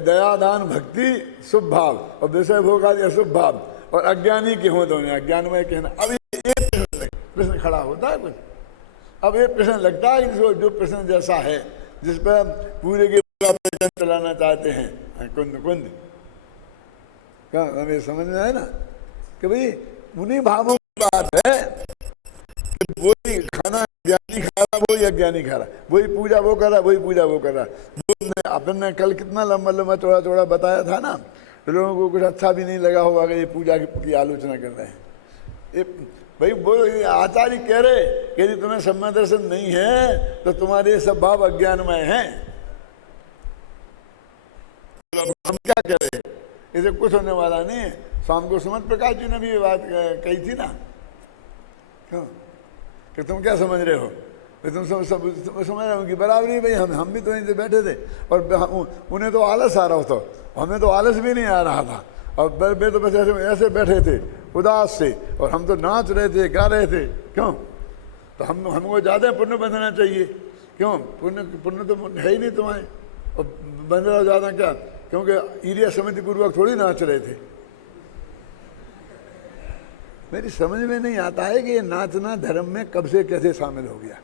दया दान भक्ति शुभ भाव और विषय भोग आदि अशुभ भाव, और अज्ञानी के हों तो उन्हें अज्ञानमय कहना। अब ये प्रश्न खड़ा होता है कुछ। अब ये प्रश्न लगता है कि जो प्रश्न जैसा है, जिस पर पूरे के पूरा प्रश्न चलाना चाहते हैं, कुंद क्या हमें समझ में है ना कि भाई उन्हीं भावों की बात है कि वही खाना ज्ञानी खा रहा, वही अज्ञानी खा रहा, वही पूजा वो कर रहा, वही पूजा वो कर रहा। अपन ने कल कितना लंबा लंबा चौड़ा चौड़ा बताया था ना, लोगों को कुछ अच्छा भी नहीं लगा होगा कि ये पूजा की आलोचना कर रहे हैं। भाई वो आचार्य कह रहे कि यदि तुम्हें सम्यक दर्शन नहीं है तो तुम्हारे सब भाव अज्ञानमय हैं। हम क्या करें, इसे कुछ होने वाला नहीं है। शाम को सुमन प्रकाश जी ने भी ये बात कही थी ना, क्यों कि तुम क्या समझ रहे हो, तुम सब समझ रहे हो कि बराबरी भाई, हम भी तो यहीं से बैठे थे और उन्हें तो आलस आ रहा था, हमें तो आलस भी नहीं आ रहा था, और वे तो बस ऐसे बैठे थे उदास से, और हम तो नाच रहे थे, गा रहे थे। क्यों, तो हमको ज़्यादा पुण्य बंधना चाहिए। क्यों, पुण्य तो है ही नहीं तुम्हारे, और बंध रहा ज़्यादा क्या, क्योंकि ईरिया समिति पूर्वक थोड़ी नाच रहे थे। मेरी समझ में नहीं आता है कि ये नाचना धर्म में कब से कैसे शामिल हो गया।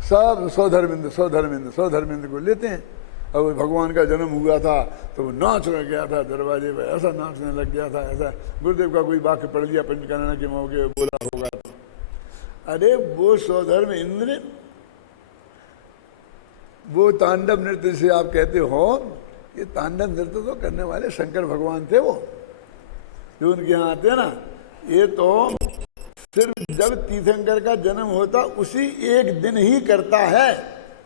सब स्वधर्मिंद को लेते हैं। अब भगवान का जन्म हुआ था तो वो नाच रह गया था, दरवाजे पर ऐसा नाचने लग गया था, ऐसा गुरुदेव का कोई वाक्य पढ़ लिया पंचकर्णा के मौके बोला होगा तो, अरे वो स्वधर्म इंद्र, वो तांडव नृत्य से आप कहते हो, ये तांडव नृत्य तो करने वाले शंकर भगवान थे, वो जो उनके यहाँ आते हैं ना, ये तो सिर्फ जब तीर्थंकर का जन्म होता उसी एक दिन ही करता है,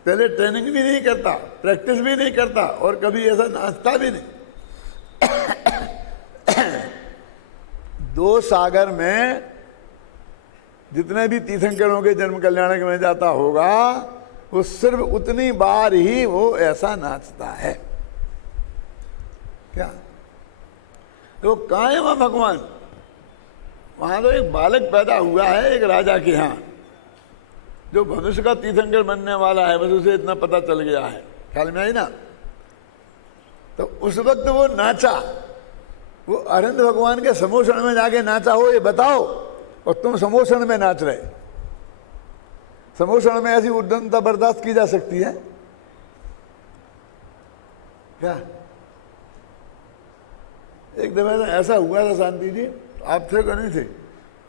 पहले ट्रेनिंग भी नहीं करता, प्रैक्टिस भी नहीं करता, और कभी ऐसा नाचता भी नहीं। दो सागर में जितने भी तीर्थंकरों के जन्म कल्याण में जाता होगा, वो सिर्फ उतनी बार ही वो ऐसा नाचता है। क्या तो कहाँ है वहाँ भगवान? वहाँ तो एक बालक पैदा हुआ है एक राजा के यहाँ, जो भविष्य का तीर्थंकर बनने वाला है, बस उसे इतना पता चल गया है, ख्याल में आई ना। तो उस वक्त वो नाचा, वो अरविंद भगवान के समोषण में जाके नाचा हो, ये बताओ, और तुम समोषण में नाच रहे। समोषण में ऐसी उद्दंडता बर्दाश्त की जा सकती है क्या? एक दफा ऐसा हुआ था, शांति जी आप थे कि नहीं थे,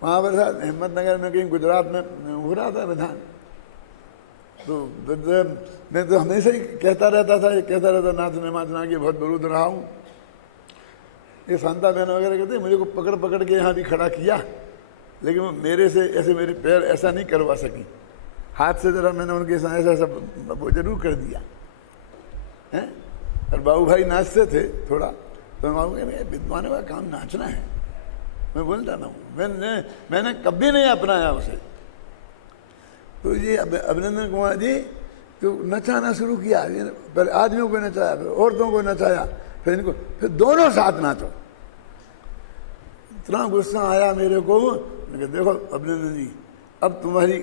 वहाँ पर हिम्मतनगर में कहीं गुजरात में हो रहा था विधान, तो मैं तो हमेशा ही कहता रहता नाचने माचना की बहुत विरोध रहा हूँ। ये शांता बहन वगैरह कहते मुझे को पकड़ पकड़ के यहाँ भी खड़ा किया, लेकिन वो मेरे से ऐसे मेरे पैर ऐसा नहीं करवा सकी, हाथ से जरा मैंने उनके साथ ऐसा सब वो जरूर कर दिया है। और बाबू भाई नाचते थे थोड़ा, तो मैं बाबू कहते विद्वानों का काम नाचना है, मैं बोलता ना हूँ, मैंने कभी नहीं अपनाया उसे। तो ये अभिनंदन कुमार जी तो नचाना शुरू किया, पहले आदमियों को नचाया, फिर औरतों को नचाया, फिर इनको, फिर दोनों साथ नाचो। इतना गुस्सा आया मेरे को, मैंने कहा देखो अभिनंदन जी, अब तुम्हारी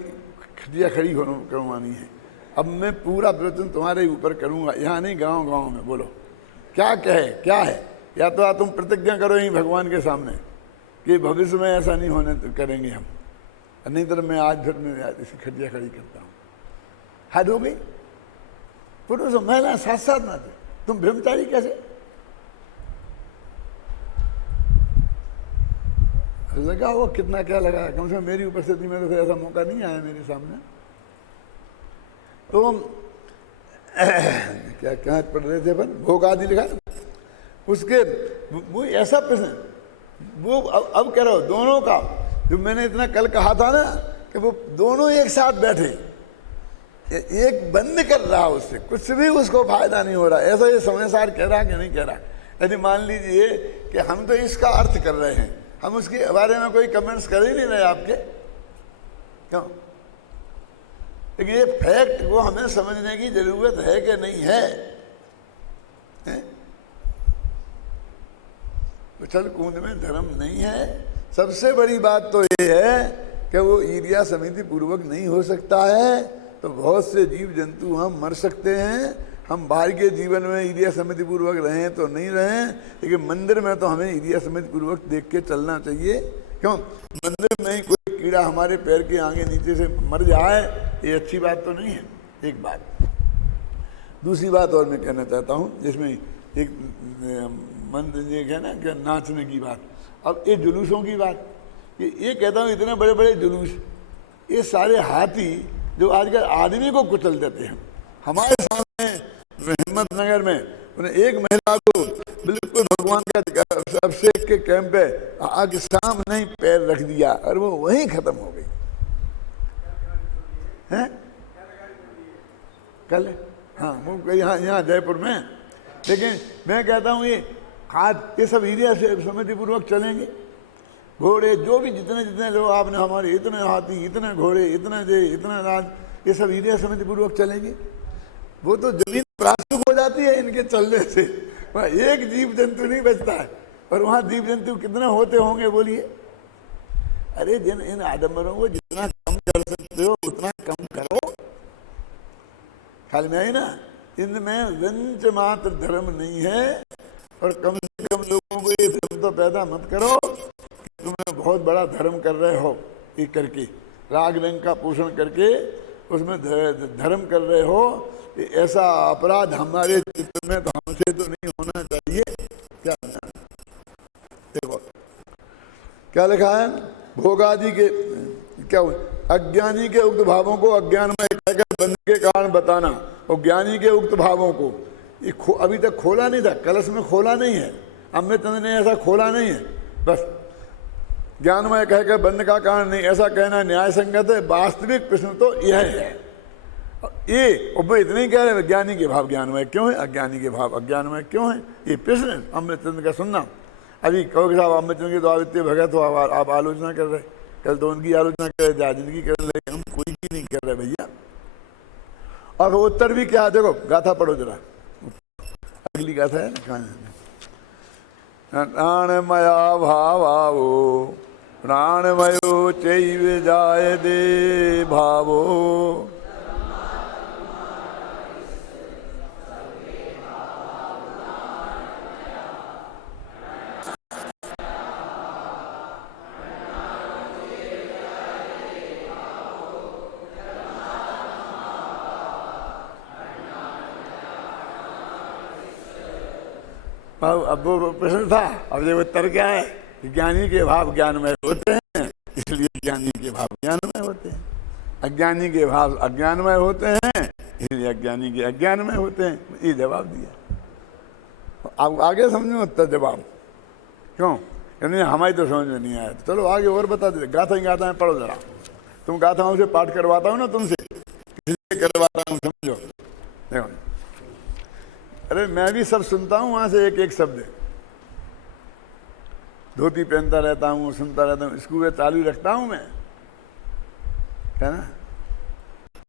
खटिया खड़ी करवानी है, अब मैं पूरा प्रवचन तुम्हारे ऊपर करूँगा, यहाँ नहीं गाँव गाँव में। बोलो क्या कहे, क्या है, या तो तुम प्रतिज्ञा करो ही भगवान के सामने कि भविष्य में ऐसा नहीं होने करेंगे हम, नहीं तो मैं आज फिर मैं इसी खटिया खड़ी करता हूँ। हद हो गई, पुरुष महिला साथ साथ ना थे, तुम ब्रह्मचारी कैसे? लगा वो कितना क्या लगा, कम से कम मेरी उपस्थिति में तो ऐसा मौका नहीं आया मेरे सामने। तो क्या क्या पढ़ रहे थे अपन, भोग आदि लिखा, उसके वो ऐसा प्रश्न वो अब कह रहा हो दोनों का, जो मैंने इतना कल कहा था ना कि वो दोनों एक साथ बैठे, एक बंद कर रहा, उससे कुछ भी उसको फायदा नहीं हो रहा। ऐसा ये समयसार कह रहा कि नहीं कह रहा। यदि मान लीजिए कि हम तो इसका अर्थ कर रहे हैं, हम उसके बारे में कोई कमेंट्स कर ही नहीं रहे आपके, क्यों? लेकिन ये फैक्ट को हमें समझने की जरूरत है कि नहीं है? उछल कूद में धर्म नहीं है। सबसे बड़ी बात तो ये है कि वो ईर्ष्या समिति पूर्वक नहीं हो सकता है, तो बहुत से जीव जंतु हम मर सकते हैं। हम बाहर के जीवन में ईर्ष्या समिति पूर्वक रहें तो नहीं रहें, लेकिन मंदिर में तो हमें ईर्ष्या समिति पूर्वक देख के चलना चाहिए। क्यों? मंदिर में ही कोई कीड़ा हमारे पैर के आगे नीचे से मर जाए, ये अच्छी बात तो नहीं है। एक बात, दूसरी बात और मैं कहना चाहता हूँ, जिसमें एक मंदिर ये है ना कि नाचने की बात, अब ये जुलूसों की बात, ये कहता हूँ इतने बड़े बड़े जुलूस, ये सारे हाथी जो आजकल आदमी को कुचल देते हैं। हमारे सामने हिम्मतनगर में उन्हें एक महिला को बिल्कुल भगवान का अभिषेक के कैंप पे आगे सामने ही पैर रख दिया और वो वहीं खत्म हो गई है कल। हाँ वो यहाँ जयपुर में लेकिन मैं कहता हूँ ये हाथ ये सब ईर्ष्या से समिति पूर्वक चलेंगे। घोड़े जो भी जितने जितने लोग आपने हमारे इतने हाथी इतने घोड़े इतने दे इतना राज, ये सब ईर्ष्या समिति पूर्वक चलेंगे। वो तो जमीन प्राप्त हो जाती है इनके चलने से, वहाँ एक जीव जंतु नहीं बचता है। और वहाँ जीव जंतु कितने होते होंगे बोलिए? अरे जिन इन आडम्बरों को जितना कम कर सकते हो उतना कम करो। ख्याल में आई ना? इनमें वंच मात्र धर्म नहीं है। और कम से कम लोगों को ये धर्म तो पैदा मत करो कि तुम्हें बहुत बड़ा धर्म कर रहे हो, ये करके राग रंग का पोषण करके उसमें धर्म कर रहे हो। ऐसा अपराध हमारे चित्त में तो हमसे तो नहीं होना चाहिए। क्या देखो क्या लिखा है? भोगादि के क्या अज्ञानी के उक्त भावों को अज्ञान में कहकर बंध के कारण बताना, और ज्ञानी के उक्त भावों को ये अभी तक खोला नहीं था, कलश में खोला नहीं है, अमृतचंद ने ऐसा खोला नहीं है। बस ज्ञानमय कहकर बंध का कारण नहीं, ऐसा कहना न्याय संगत है। वास्तविक प्रश्न तो यह है। ये वो इतने ही कह रहे ज्ञानी के भाव ज्ञानमय क्यों है, अज्ञानी के भाव अज्ञानमय क्यों है, ये प्रश्न अमृतचंद का सुनना। अभी कहोगे साहब अमृतचंद के तो आदित्य भगत हो, आप आलोचना कर रहे, कल तो उनकी आलोचना कर रहे थे, आज इनकी कर रहे, हम कोई की नहीं कर रहे भैया। और उत्तर भी क्या, देखो गाथा पढ़ो जरा, अगली गाथा है ना, कहाँ प्राणमया भावो प्राणमयो चैव जायते भावो अब वो प्रश्न था। अब देखो उत्तर क्या है? ज्ञानी के भाव ज्ञानमय होते हैं, इसलिए ज्ञानी के भाव ज्ञानमय होते हैं। अज्ञानी के भाव अज्ञानमय होते हैं, इसलिए अज्ञानी के अज्ञानमय होते हैं। ये जवाब दिया। अब आगे समझो उत्तर जवाब क्यों? यानी हमारी तो समझ में नहीं आया। तो चलो आगे और बता दे। गाथा ही गाथा है, पढ़ो जरा। तुम गाथाओं से पाठ करवाता हूँ ना तुमसे, इसलिए करवाता हूँ, समझो। देखो अरे मैं भी सब सुनता हूँ वहाँ से एक एक शब्द, धोती पहनता रहता हूँ, सुनता रहता हूँ, स्कूल में चालू रखता हूँ मैं, है ना।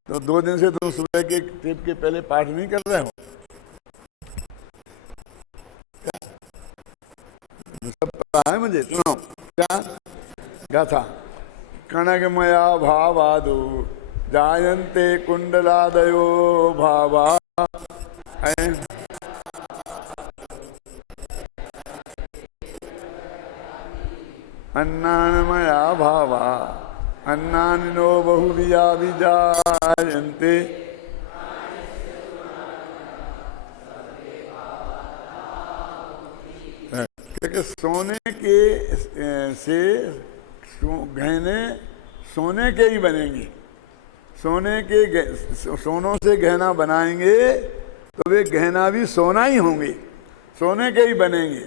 तो 2 दिन से तुम सुबह के टेप के पहले पाठ नहीं कर रहे हो, सब पता है मुझे। सुनो क्या गाथा। कणकमया भावादो जायन्ते कुंडलादयो भावा, अन्नान्मया भावा अन्नान्नो बहुविया विजायन्ते। क्योंकि सोने के से गहने सोने के ही बनेंगे, सोनों से गहना बनाएंगे तो वे गहना भी सोना ही होंगे, सोने के ही बनेंगे।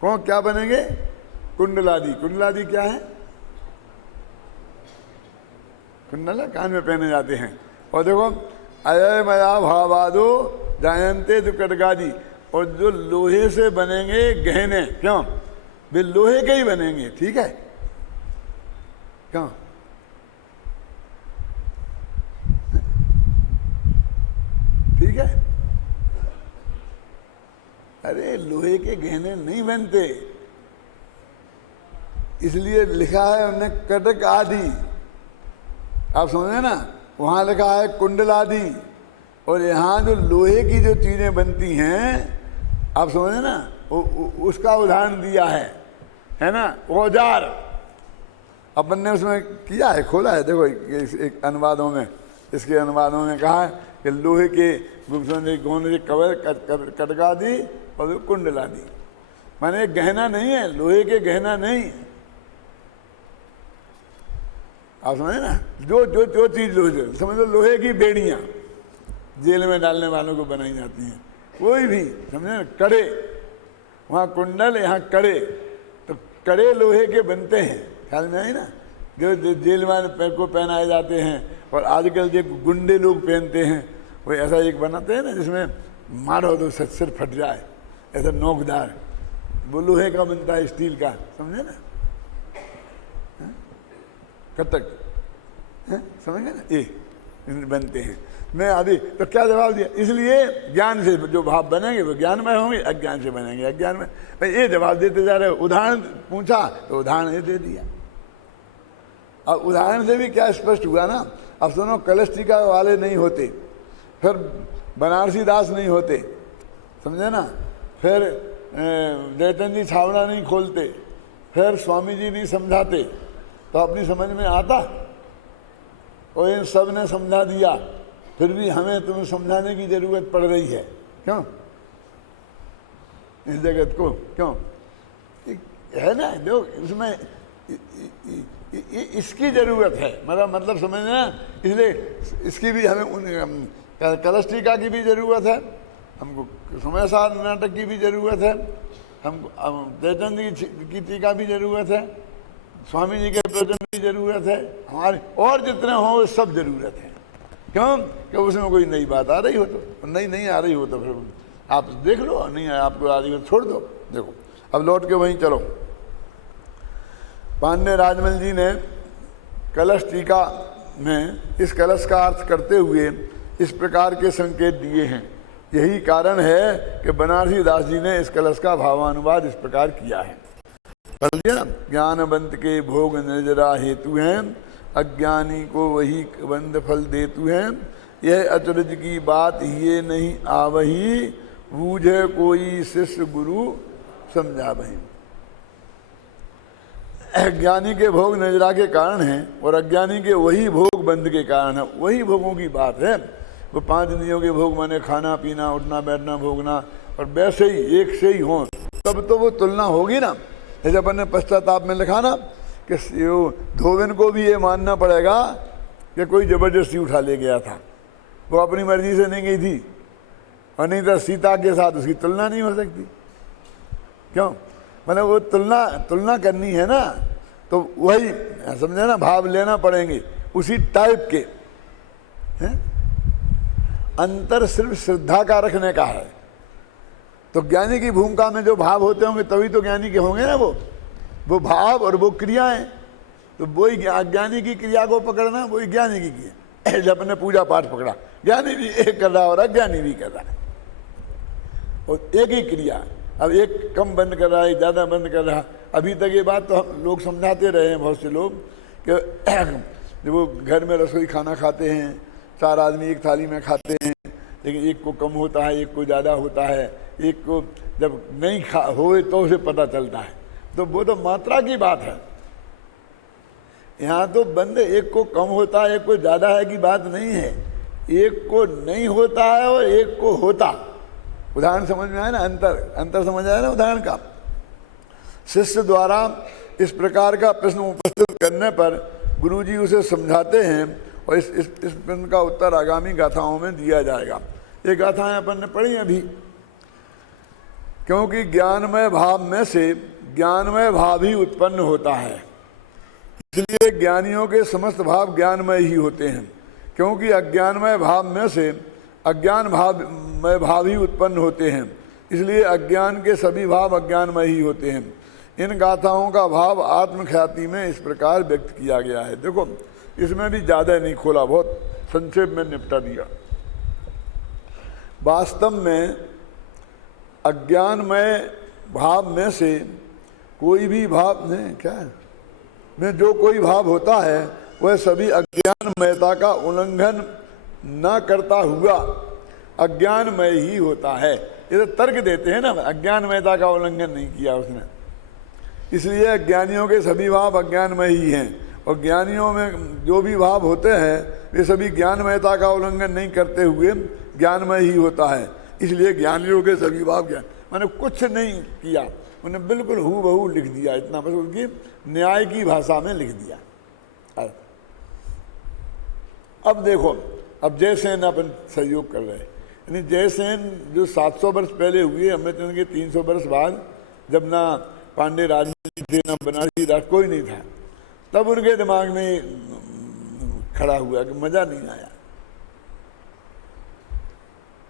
कौन क्या बनेंगे? कुंडलादि। कुंडलादि क्या है? कुंडल कान में पहने जाते हैं। और देखो अयमया भावादो जायन्ते दुकटगादि, और जो लोहे से बनेंगे गहने, क्यों? वे लोहे के ही बनेंगे, ठीक है? क्यों? ठीक है। अरे लोहे के गहने नहीं बनते, इसलिए लिखा है उन्हें कटक आदि। आप समझे ना, वहां लिखा है कुंडल आदि, और यहाँ जो लोहे की जो चीजें बनती हैं, आप समझे ना, उसका उदाहरण दिया है ना, औजार। अपन ने उसमें किया है, खोला है, देखो एक अनुवादों में, इसके अनुवादों में कहा है कि लोहे के गोंद कवर कटका दी और कुंडला दी। माने गहना नहीं है, लोहे के गहना नहीं। आप समझे ना, जो जो जो चीज लोहे, समझ लो लोहे की बेड़ियां जेल में डालने वालों को बनाई जाती हैं, कोई भी समझे ना, कड़े, वहाँ कुंडल यहाँ कड़े, तो कड़े लोहे के बनते हैं, ख्याल में आई ना, जो जेल में को पहनाए जाते हैं। और आजकल जो गुंडे लोग पहनते हैं, वो ऐसा एक बनाते हैं ना जिसमें मारो तो सिर फट जाए, ऐसा नोकदार। वो लोहे का बनता है, स्टील का, समझे ना, कटक, समझ गए ना, ये बनते हैं। मैं अभी तो क्या जवाब दिया, इसलिए ज्ञान से जो भाव बनेंगे वो ज्ञानमय होंगे, अज्ञान से बनेंगे अज्ञानमय। भाई ये जवाब देते जा रहे हो, उदाहरण पूछा तो उदाहरण ये दे दिया। अब उदाहरण से भी क्या स्पष्ट हुआ ना। अब सुनो, कलश टीका वाले नहीं होते, फिर बनारसी दास नहीं होते, समझे ना, फिर जयचंद जी छावड़ा नहीं खोलते, फिर स्वामी जी नहीं समझाते, तो अपनी समझ में आता। और इन सब ने समझा दिया, फिर भी हमें तुम्हें समझाने की जरूरत पड़ रही है, क्यों? इस जगत को क्यों है ना, जो इसमें इसकी जरूरत है, मतलब समझना। इसलिए इसकी भी हमें कलश टीका की भी जरूरत है, हमको समय सार नाटक की भी जरूरत है, हमको जयचंद की टीका भी जरूरत है, स्वामी जी के प्रवचन की जरूरत है, हमारे और जितने हों सब जरूरत है। क्यों? कि उसमें कोई नई बात आ रही हो तो, नहीं आ रही हो तो फिर आप देख लो, नहीं आपको आ रही हो छोड़ दो। देखो अब लौट के वहीं चलो। पांडे राजमल जी ने कलश टीका में इस कलश का अर्थ करते हुए इस प्रकार के संकेत दिए हैं। यही कारण है कि बनारसी दास जी ने इस कलश का भावानुवाद इस प्रकार किया है। पढ़ लिया ना, ज्ञानवंत के भोग निर्जरा हेतु हैं, अज्ञानी को वही बंद फल देतु हैं। यह अचरज की बात ये नहीं आवही, बूझे कोई शिष्य गुरु समझा वही। अज्ञानी के भोग निर्जरा के कारण है और अज्ञानी के वही भोग बंद के कारण है। वही भोगों की बात है। वो 5 इंद्रियों के भोग माने खाना पीना उठना बैठना भोगना, और वैसे ही एक से ही हों तब तो वो तुलना होगी ना। जैसे अपन ने पश्चाताप में लिखा ना कि धोबिन को भी ये मानना पड़ेगा कि कोई जबरदस्ती उठा ले गया था, वो अपनी मर्जी से नहीं गई थी, और नहीं तो सीता के साथ उसकी तुलना नहीं हो सकती। क्यों? मतलब वो तुलना करनी है ना, तो वही समझे ना, भाव लेना पड़ेंगे उसी टाइप के हैं। अंतर सिर्फ श्रद्धा का रखने का है। तो ज्ञानी की भूमिका में जो भाव होते होंगे तभी तो ज्ञानी के होंगे ना। वो भाव और वो क्रियाएं, तो वही अज्ञानी की क्रिया को पकड़ना वही ज्ञानी की क्रिया। जब अपने पूजा पाठ पकड़ा, ज्ञानी भी एक कर रहा और अज्ञानी भी कर रहा है, और एक ही क्रिया। अब एक कम बंद कर रहा है, एक ज़्यादा बंद कर रहा। अभी तक ये बात तो हम लोग समझाते रहे हैं, बहुत से लोग, कि वो घर में रसोई खाना खाते हैं, 4 आदमी एक थाली में खाते हैं, लेकिन एक को कम होता है, एक को ज़्यादा होता है, एक को जब नहीं होए तो उसे पता चलता है। तो वो तो मात्रा की बात है। यहाँ तो बंद एक को कम होता है एक को ज़्यादा है की बात नहीं है। एक को नहीं होता है और एक को होता। उदाहरण समझ में आया ना, अंतर समझ आया ना उदाहरण का। शिष्य द्वारा इस प्रकार का प्रश्न उपस्थित करने पर गुरुजी उसे समझाते हैं, और इस प्रश्न का उत्तर आगामी गाथाओं में दिया जाएगा। ये गाथाएं अपन ने पढ़ी अभी। क्योंकि ज्ञानमय भाव में से ज्ञानमय भाव ही उत्पन्न होता है, इसलिए ज्ञानियों के समस्त भाव ज्ञानमय ही होते हैं। क्योंकि अज्ञानमय भाव में से अज्ञान भावमय भाव ही उत्पन्न होते हैं, इसलिए अज्ञान के सभी भाव अज्ञानमय ही होते हैं। इन गाथाओं का भाव आत्मख्याति में इस प्रकार व्यक्त किया गया है। देखो इसमें भी ज़्यादा नहीं खोला, बहुत संक्षेप में निपटा दिया। वास्तव में अज्ञानमय भाव में से कोई भी भाव नहीं, क्या है में जो कोई भाव होता है वह सभी अज्ञानमयता का उल्लंघन न करता हुआ अज्ञानमय ही होता है। ये तो तर्क देते हैं ना, अज्ञानमयता का उल्लंघन नहीं किया उसने, इसलिए अज्ञानियों के सभी भाव अज्ञानमय ही हैं। और ज्ञानियों में जो भी भाव होते हैं वे सभी ज्ञानमयता का उल्लंघन नहीं करते हुए ज्ञानमय ही होता है, इसलिए ज्ञानियों के सभी भाव ज्ञान। मैंने कुछ नहीं किया, उन्हें बिल्कुल हूबहू लिख दिया, इतना बस उनकी न्याय की भाषा में लिख दिया। अब देखो, अब जयसेन अपन सहयोग कर रहे हैं, यानी जयसेन जो 700 वर्ष पहले हुए, अमृतचंद्र के 300 वर्ष बाद, जब ना पांडे राजनीति थे ना बनारसी राज कोई नहीं था, तब उनके दिमाग में खड़ा हुआ कि मजा नहीं आया।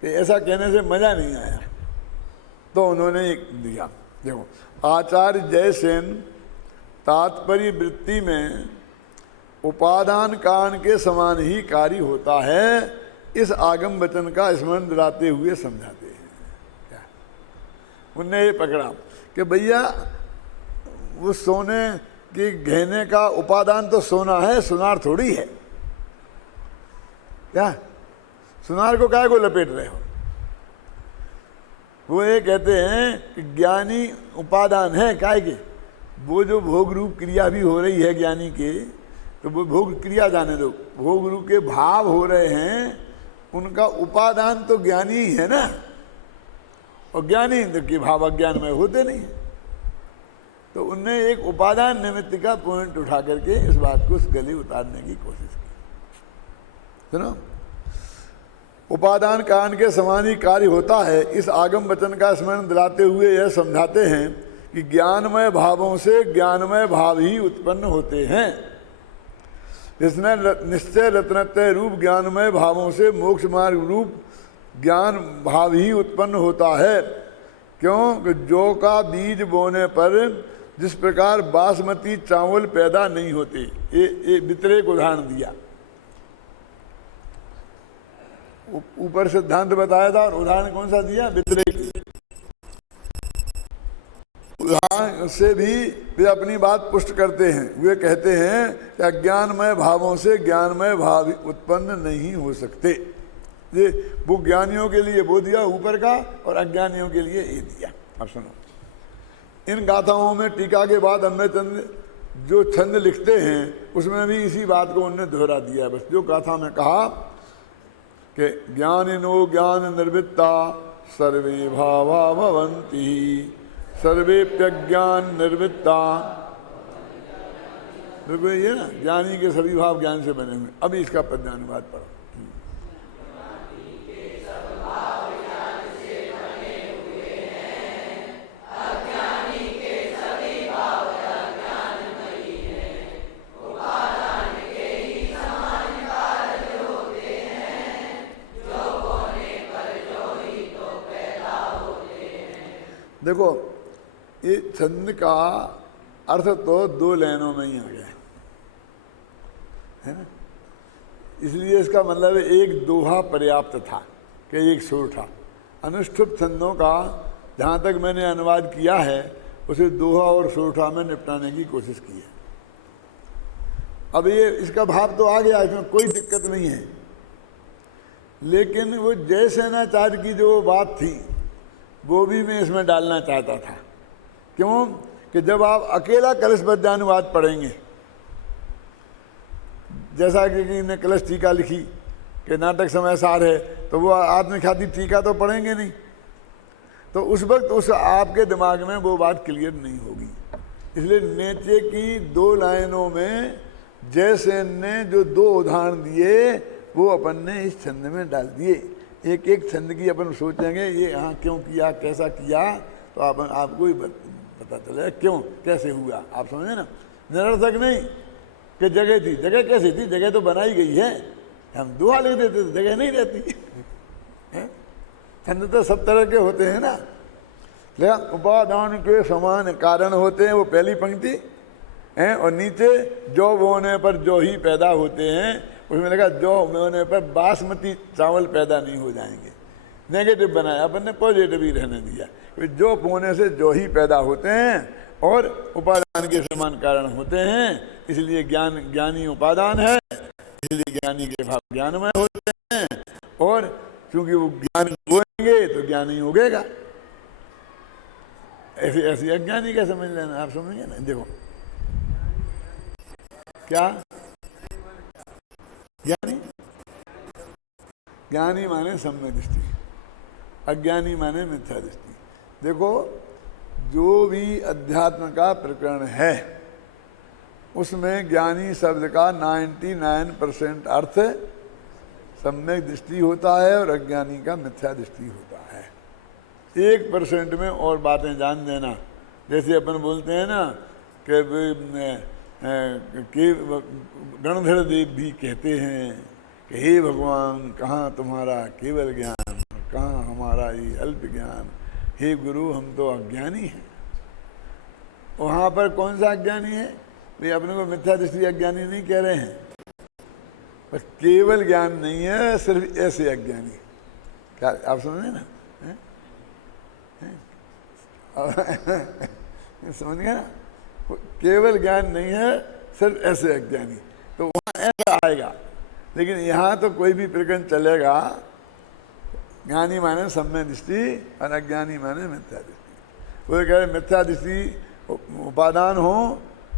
कि ऐसा कहने से मजा नहीं आया, तो उन्होंने एक दिया। देखो, आचार्य जयसेन तात्पर्य वृत्ति में उपादान कान के समान ही कार्य होता है, इस आगम वचन का स्मरण दिलाते हुए समझाते हैं। क्या उनने ये पकड़ा कि भैया वो सोने के गहने का उपादान तो सोना है, सुनार थोड़ी है। क्या सुनार को काहे को लपेट रहे हो? वो ये कहते हैं कि ज्ञानी उपादान है, काहे के? वो जो भोग रूप क्रिया भी हो रही है ज्ञानी के, तो वो भोग क्रिया जाने दो, भोग रूप के भाव हो रहे हैं, उनका उपादान तो ज्ञानी ही है ना, और ज्ञानी के भाव अज्ञान में होते नहीं है। तो उनने एक उपादान निमित्त का पॉइंट उठा करके इस बात को गले उतारने की कोशिश की। सुनो, उपादान कान के समान ही कार्य होता है, इस आगम वचन का स्मरण दिलाते हुए यह समझाते हैं कि ज्ञानमय भावों से ज्ञानमय भाव ही उत्पन्न होते हैं। इसने निश्चय रत्नत्रय रूप ज्ञानमय भावों से मोक्ष मार्ग रूप ज्ञान भाव ही उत्पन्न होता है। क्यों कि जौ का बीज बोने पर जिस प्रकार बासमती चावल पैदा नहीं होते, ये व्यतिरेक उदाहरण दिया। ऊपर सिद्धांत बताया था और उदाहरण कौन सा दिया? व्यतिरेक। उदाहरण से भी वे अपनी बात पुष्ट करते हैं। वे कहते हैं कि अज्ञानमय भावों से ज्ञानमय भाव उत्पन्न नहीं हो सकते। ये वो ज्ञानियों के लिए वो दिया ऊपर का, और अज्ञानियों के लिए ये दिया। अब सुनो, इन गाथाओं में टीका के बाद अन्य चंद जो छंद लिखते हैं उसमें भी इसी बात को उन्होंने दोहरा दिया। बस जो गाथा में कहा कि ज्ञानिनो ज्ञान निर्वित्ता सर्वे भावा भवन्ति सर्वेप्यज्ञान निर्वित्ता। देखो ये ना, ज्ञानी के सभी भाव ज्ञान से बने हुए। अभी इसका पद्यानुवाद पढ़ो। देखो, ये छंद का अर्थ तो दो लाइनों में ही आ गया है ना, इसलिए इसका मतलब एक दोहा पर्याप्त था कि एक सुर था। अनुष्ठुप छंदों का जहाँ तक मैंने अनुवाद किया है उसे दोहा और सुरठा में निपटाने की कोशिश की है। अब ये इसका भाव तो आ गया, इसमें कोई दिक्कत नहीं है, लेकिन वो जयसेनाचार्य की जो बात थी वो भी मैं इसमें डालना चाहता था। क्यों कि जब आप अकेला कलश पद्यानुवाद पढ़ेंगे, जैसा कि ने कलश टीका लिखी कि नाटक समय सार है, तो वो आत्मख्याति टीका तो पढ़ेंगे नहीं, तो उस वक्त उस आपके दिमाग में वो बात क्लियर नहीं होगी। इसलिए नीचे की दो लाइनों में जयसेन ने जो दो उदाहरण दिए वो अपन ने इस छंद में डाल दिए। एक एक छंद की अपन सोचेंगे ये यहाँ क्यों किया, कैसा किया, तो आपको ही पता चलेगा क्यों कैसे हुआ। आप समझे ना, निरर्थक नहीं कि जगह थी, जगह कैसी थी, जगह तो बनाई गई है, हम दुआ लिख देते तो जगह नहीं रहती है। छंद तो सब तरह के होते हैं ना, लेकिन उपादान के समान कारण होते हैं, वो पहली पंक्ति है, और नीचे जो बोने पर जो ही पैदा होते हैं, उसमें लगा जो बोने पर बासमती चावल पैदा नहीं हो जाएंगे। नेगेटिव बनाया अपन ने, पॉजिटिव ही रहने दिया। जो बोने से जो ही पैदा होते हैं और उपादान के समान कारण होते हैं, इसलिए ज्ञानी उपादान है, इसलिए ज्ञानी के भाव ज्ञानमय होते हैं, और चूंकि वो ज्ञान बोएंगे तो ज्ञानी उगेगा। ऐसी अज्ञानी क्या समझ लेना, आप समझिए ना। देखो क्या ज्ञानी माने सम्यक दृष्टि, अज्ञानी माने मिथ्या दृष्टि। देखो, जो भी अध्यात्म का प्रकरण है उसमें ज्ञानी शब्द का 99% अर्थ सम्यक दृष्टि होता है और अज्ञानी का मिथ्या दृष्टि होता है। 1% में और बातें जान देना, जैसे अपन बोलते हैं ना कि गणधर देव भी कहते हैं कि हे भगवान, कहाँ तुम्हारा केवल ज्ञान, भाई अल्प ज्ञान, हे गुरु हम तो अज्ञानी हैं। वहाँ पर कौन सा अज्ञानी है? वे अपने को मिथ्या दृष्टि अज्ञानी नहीं कह रहे हैं, पर केवल ज्ञान नहीं है, सिर्फ ऐसे अज्ञानी। क्या आप समझ रहे ना? समझ गए ना? केवल ज्ञान नहीं है, सिर्फ ऐसे अज्ञानी, तो वहाँ ऐसा आएगा। लेकिन यहाँ तो कोई भी प्रकरण चलेगा, ज्ञानी माने सम्यक दृष्टि और अज्ञानी माने मिथ्या दृष्टि। वो कह रहे मिथ्या दृष्टि उपादान हो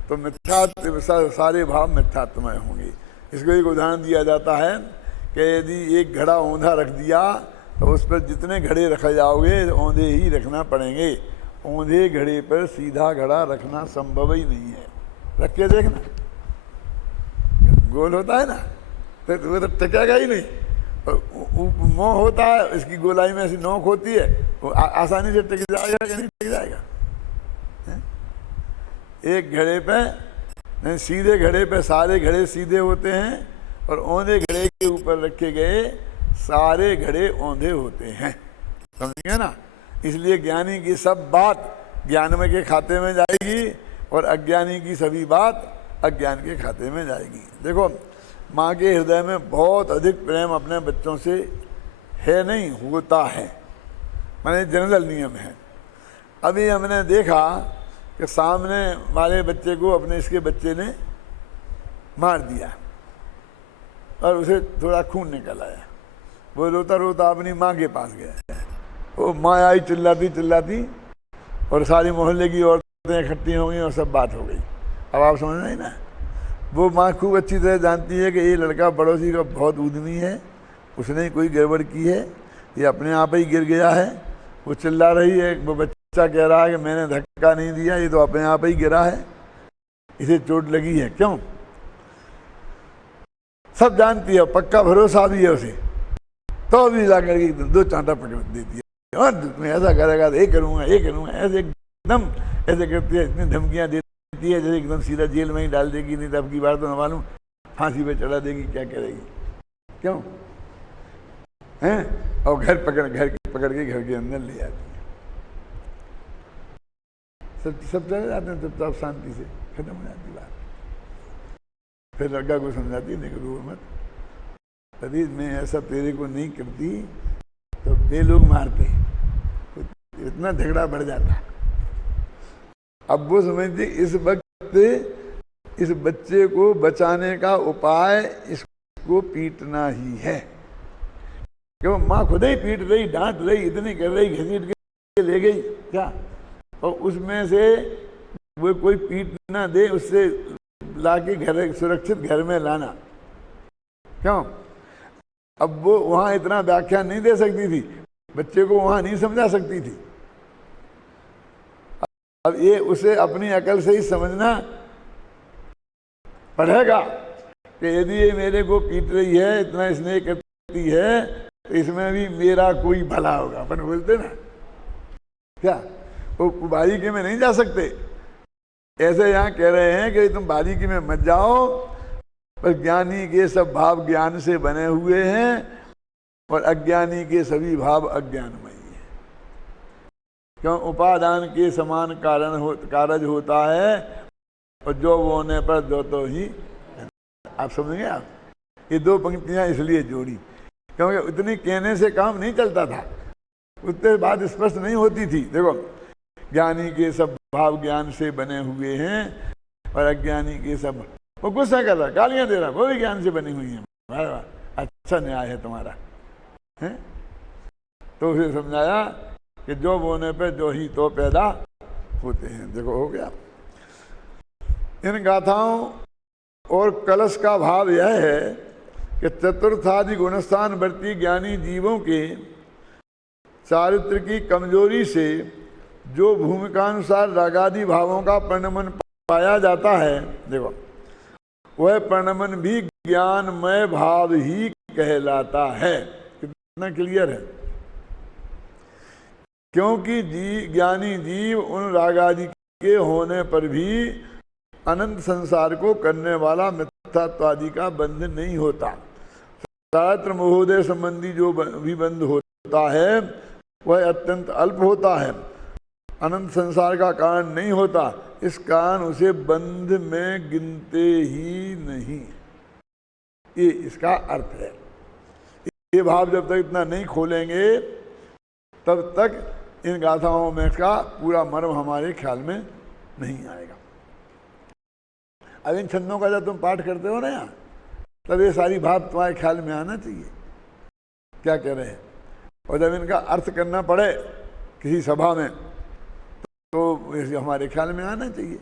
तो मिथ्या सारे भाव मिथ्यात्मय होंगे। इसको एक उदाहरण दिया जाता है कि यदि एक घड़ा औंधा रख दिया तो उस पर जितने घड़े रखे जाओगे औंधे ही रखना पड़ेंगे। औंधे घड़े पर सीधा घड़ा रखना संभव ही नहीं है। रख के देखना, गोल होता है ना, तो वो तो टिकेगा ही नहीं। मोह होता है, इसकी गोलाई में ऐसी नोक होती है, वो आसानी से टिक जाएगा कि नहीं टिक जाएगा? एक घड़े पे नहीं, सीधे घड़े पे सारे घड़े सीधे होते हैं और औंधे घड़े के ऊपर रखे गए सारे घड़े औंधे होते हैं। समझिए ना? इसलिए ज्ञानी की सब बात ज्ञानमय के खाते में जाएगी और अज्ञानी की सभी बात अज्ञान के खाते में जाएगी। देखो, माँ के हृदय में बहुत अधिक प्रेम अपने बच्चों से है, नहीं होता है, माने जनरल नियम है। अभी हमने देखा कि सामने वाले बच्चे को अपने इसके बच्चे ने मार दिया और उसे थोड़ा खून निकल आया। वो रोता रोता अपनी माँ के पास गया। वो माँ आई चिल्लाती चिल्लाती और सारी मोहल्ले की औरतें इकट्ठी हो गई और सब बात हो गई। अब आप समझ रहे ना? वो माँ खूब अच्छी तरह जानती है कि ये लड़का पड़ोसी का बहुत उद्यमी है, उसने कोई गड़बड़ की है, ये अपने आप ही गिर गया है। वो चिल्ला रही है, वो बच्चा कह रहा है कि मैंने धक्का नहीं दिया, ये तो अपने आप ही गिरा है, इसे चोट लगी है। क्यों? सब जानती है, पक्का भरोसा भी है उसे, तो भी जाकर के दो चांटा पकड़ देती है और मैं ऐसा करेगा तो ये करूँगा ये करूँगा, ऐसे एकदम ऐसे करती है, इतनी धमकियाँ देती है जैसे एकदम सीधा जेल में ही डाल देगी, नहीं तो अब की बार तो न मालूम फांसी पे चढ़ा देगी, क्या करेगी। क्यों हैं? और घर पकड़ के घर के अंदर ले आती है। सब चले जाते हैं चुपचाप, शांति से खत्म हो जाती बात। फिर लड़का को समझाती है, देखो रो मत, तभी मैं ऐसा तेरे को नहीं करती तो वे लोग मारते, इतना झगड़ा बढ़ जाता। अब वो समझती इस वक्त इस बच्चे को बचाने का उपाय इसको पीटना ही है। क्यों? माँ खुद ही पीट रही, डांट रही, इतनी कर रही, घसीट के ले गई क्या, और उसमें से वो कोई पीट ना दे, उससे लाके घर सुरक्षित घर में लाना। क्यों? अब वो वहां इतना व्याख्यान नहीं दे सकती थी, बच्चे को वहां नहीं समझा सकती थी। अब ये उसे अपनी अकल से ही समझना पड़ेगा कि यदि ये मेरे को पीट रही है, इतना स्नेह करती है, तो इसमें भी मेरा कोई भला होगा। अपन बोलते ना क्या, वो बारीकी में नहीं जा सकते। ऐसे यहाँ कह रहे हैं कि तुम बारीकी में मत जाओ, पर ज्ञानी के सब भाव ज्ञान से बने हुए हैं और अज्ञानी के सभी भाव अज्ञानमयी है। क्यों? उपादान के समान कारज होता है और जो वो होने पर जो तो ही। आप समझेंगे? आप ये दो पंक्तियां इसलिए जोड़ी क्योंकि उतनी कहने से काम नहीं चलता था, उतने बात स्पष्ट नहीं होती थी। देखो, ज्ञानी के सब भाव ज्ञान से बने हुए हैं और अज्ञानी के सब, वो गुस्सा कर रहा, गालियां दे रहा, वो भी ज्ञान से बनी हुई है। वाह वाह, अच्छा न्याय है तुम्हारा, है? तो उसे समझाया कि जो बोने पे जो ही तो पैदा होते हैं। देखो हो गया। इन गाथाओं और कलश का भाव यह है कि चतुर्थादि गुणस्थान वर्ती ज्ञानी जीवों के चारित्र की कमजोरी से जो भूमिकानुसार रागादि भावों का परिणमन पाया जाता है, देखो वह परिणमन भी ज्ञानमय भाव ही कहलाता है। कितना क्लियर है? क्योंकि ज्ञानी जीव उन रागादि के होने पर भी अनंत संसार को करने वाला मिथ्यात्वादि का बंध नहीं होता। शास्त्र महोदय संबंधी जो भी बंध होता है वह अत्यंत अल्प होता है, अनंत संसार का कारण नहीं होता, इस कारण उसे बंध में गिनते ही नहीं। ये इसका अर्थ है। ये भाव जब तक इतना नहीं खोलेंगे तब तक इन गाथाओं में का पूरा मर्म हमारे ख्याल में नहीं आएगा। अब इन छंदों का जब तुम पाठ करते हो ना यहाँ, तब ये सारी भाव तुम्हारे ख्याल में आना चाहिए क्या कह रहे हैं। और जब इनका अर्थ करना पड़े किसी सभा में तो हमारे ख्याल में आना चाहिए।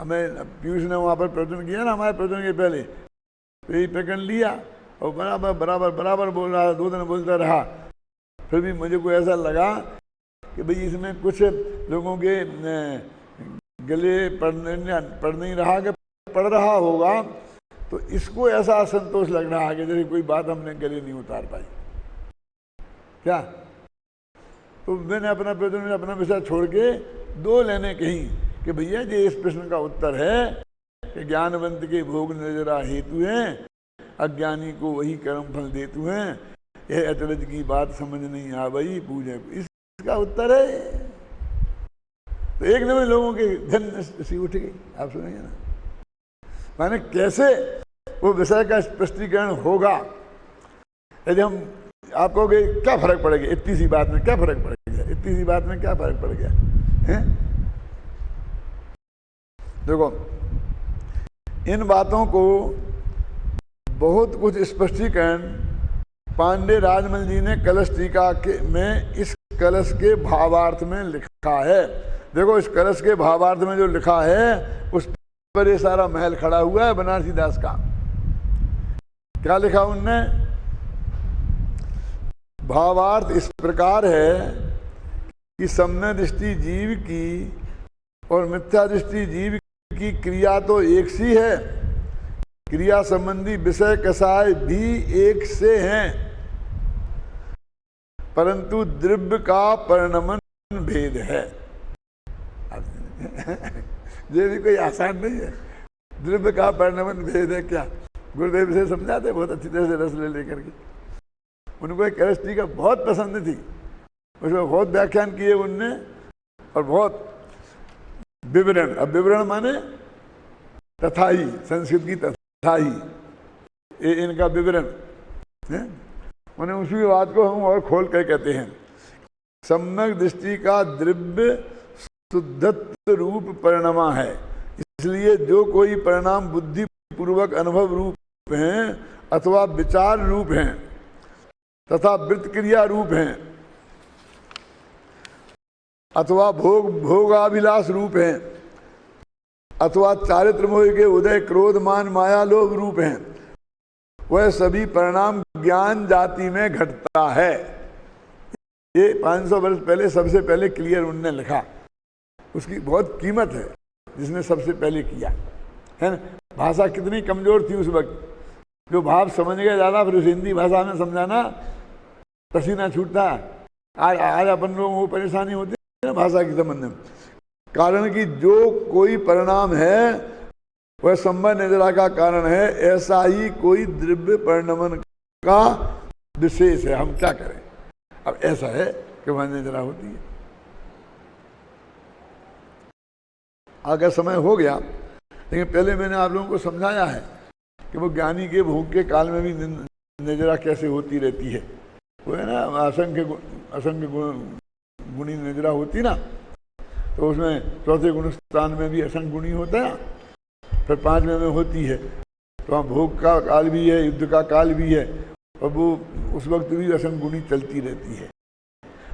हमें पीयूष ने वहाँ पर प्रवचन किया ना, हमारे प्रवचन के पहले तो यही प्रकरण लिया और बराबर बराबर बराबर बोल रहा, 2 दिन बोलता रहा। फिर भी मुझे को ऐसा लगा कि भाई इसमें कुछ लोगों के गले पढ़ नहीं रहा कि पढ़ रहा होगा, तो इसको ऐसा असंतोष लग रहा है कि जैसे कोई बात हमने गले नहीं उतार पाई क्या। तो मैंने अपना प्रवचन में अपना विषय छोड़ के 2 लाइनें कही कि भैया ये इस प्रश्न का उत्तर है कि ज्ञानवंत के भोग नजरा हेतु हैं, अज्ञानी को वही कर्म फल देतु हैं, यह अचरज की बात समझ नहीं आ गई पूछे, इसका उत्तर है। तो एक नंबर लोगों के धन सी उठ गई। आप सुनेंगे ना, माने कैसे वो विषय का स्पष्टीकरण होगा। यदि हम आप कहोगे क्या फर्क पड़ गया इतनी सी बात में, क्या फर्क पड़ गया इतनी सी बात में, क्या फर्क पड़ गया है। देखो इन बातों को बहुत कुछ स्पष्टीकरण पांडे राजमल जी ने कलश टीका में इस कलश के भावार्थ में लिखा है। देखो इस कलश के भावार्थ में जो लिखा है उस पर ये सारा महल खड़ा हुआ है बनारसी दास का। क्या लिखा उनने? भावार्थ इस प्रकार है कि सम्य दृष्टि जीव की और मिथ्या दृष्टि जीव की क्रिया तो एक सी है, क्रिया संबंधी विषय कसाय भी एक से हैं, परंतु द्रव्य का परिणमन भेद है। ये भी कोई आसान नहीं है। द्रव्य का परिणमन भेद है क्या, गुरुदेव से समझाते बहुत अच्छी तरह से रस ले लेकर के। उनको एक कलश टीका बहुत पसंद थी, उसमें बहुत व्याख्यान किए उनने और बहुत विवरण। अब विवरण माने तथा ही, संस्कृत की तथा ही, ये इनका विवरण है। उन्हें उसी बात को हम और खोल कर कहते हैं, सम्यक दृष्टि का द्रव्य शुद्धत्व रूप परिणमा है, इसलिए जो कोई परिणाम बुद्धि पूर्वक अनुभव रूप हैं अथवा विचार रूप हैं तथा वृत्त क्रिया रूप हैं अथवा भोगाभिलाष रूप हैं अथवा चारित्र मोह के उदय क्रोध मान माया लोभ रूप हैं, वह सभी परिणाम ज्ञान जाति में घटता है। ये 500 वर्ष पहले सबसे पहले क्लियर उनने लिखा। उसकी बहुत कीमत है जिसने सबसे पहले किया है ना। भाषा कितनी कमजोर थी उस वक्त, जो भाव समझ गया ज़्यादा फिर उस हिंदी भाषा में समझाना पसीना छूटता। आज अपन लोगों को परेशानी होती है ना भाषा के संबंध में, कारण कि जो कोई परिणाम है वह संबंध निद्रा का कारण है, ऐसा ही कोई द्रव्य परिणमन का विशेष है। हम क्या करें, अब ऐसा है कि वह निद्रा होती है। अगर समय हो गया, लेकिन पहले मैंने आप लोगों को समझाया है कि वो ज्ञानी के भोग के काल में भी निद्रा कैसे होती रहती है। वो है ना असंख्य गुणी निद्रा होती ना, तो उसमें चौथे गुण स्थान में भी असंख्य गुणी होता है, फिर 5वें में होती है। तो वहाँ भोग का काल भी है, युद्ध का काल भी है, और वो उस वक्त भी असंख्य गुणी चलती रहती है।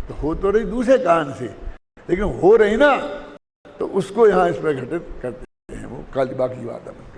तो हो तो रही दूसरे कारण से, लेकिन हो रही ना, तो उसको यहाँ इस पर घटित करते हैं वो बाकी बात है।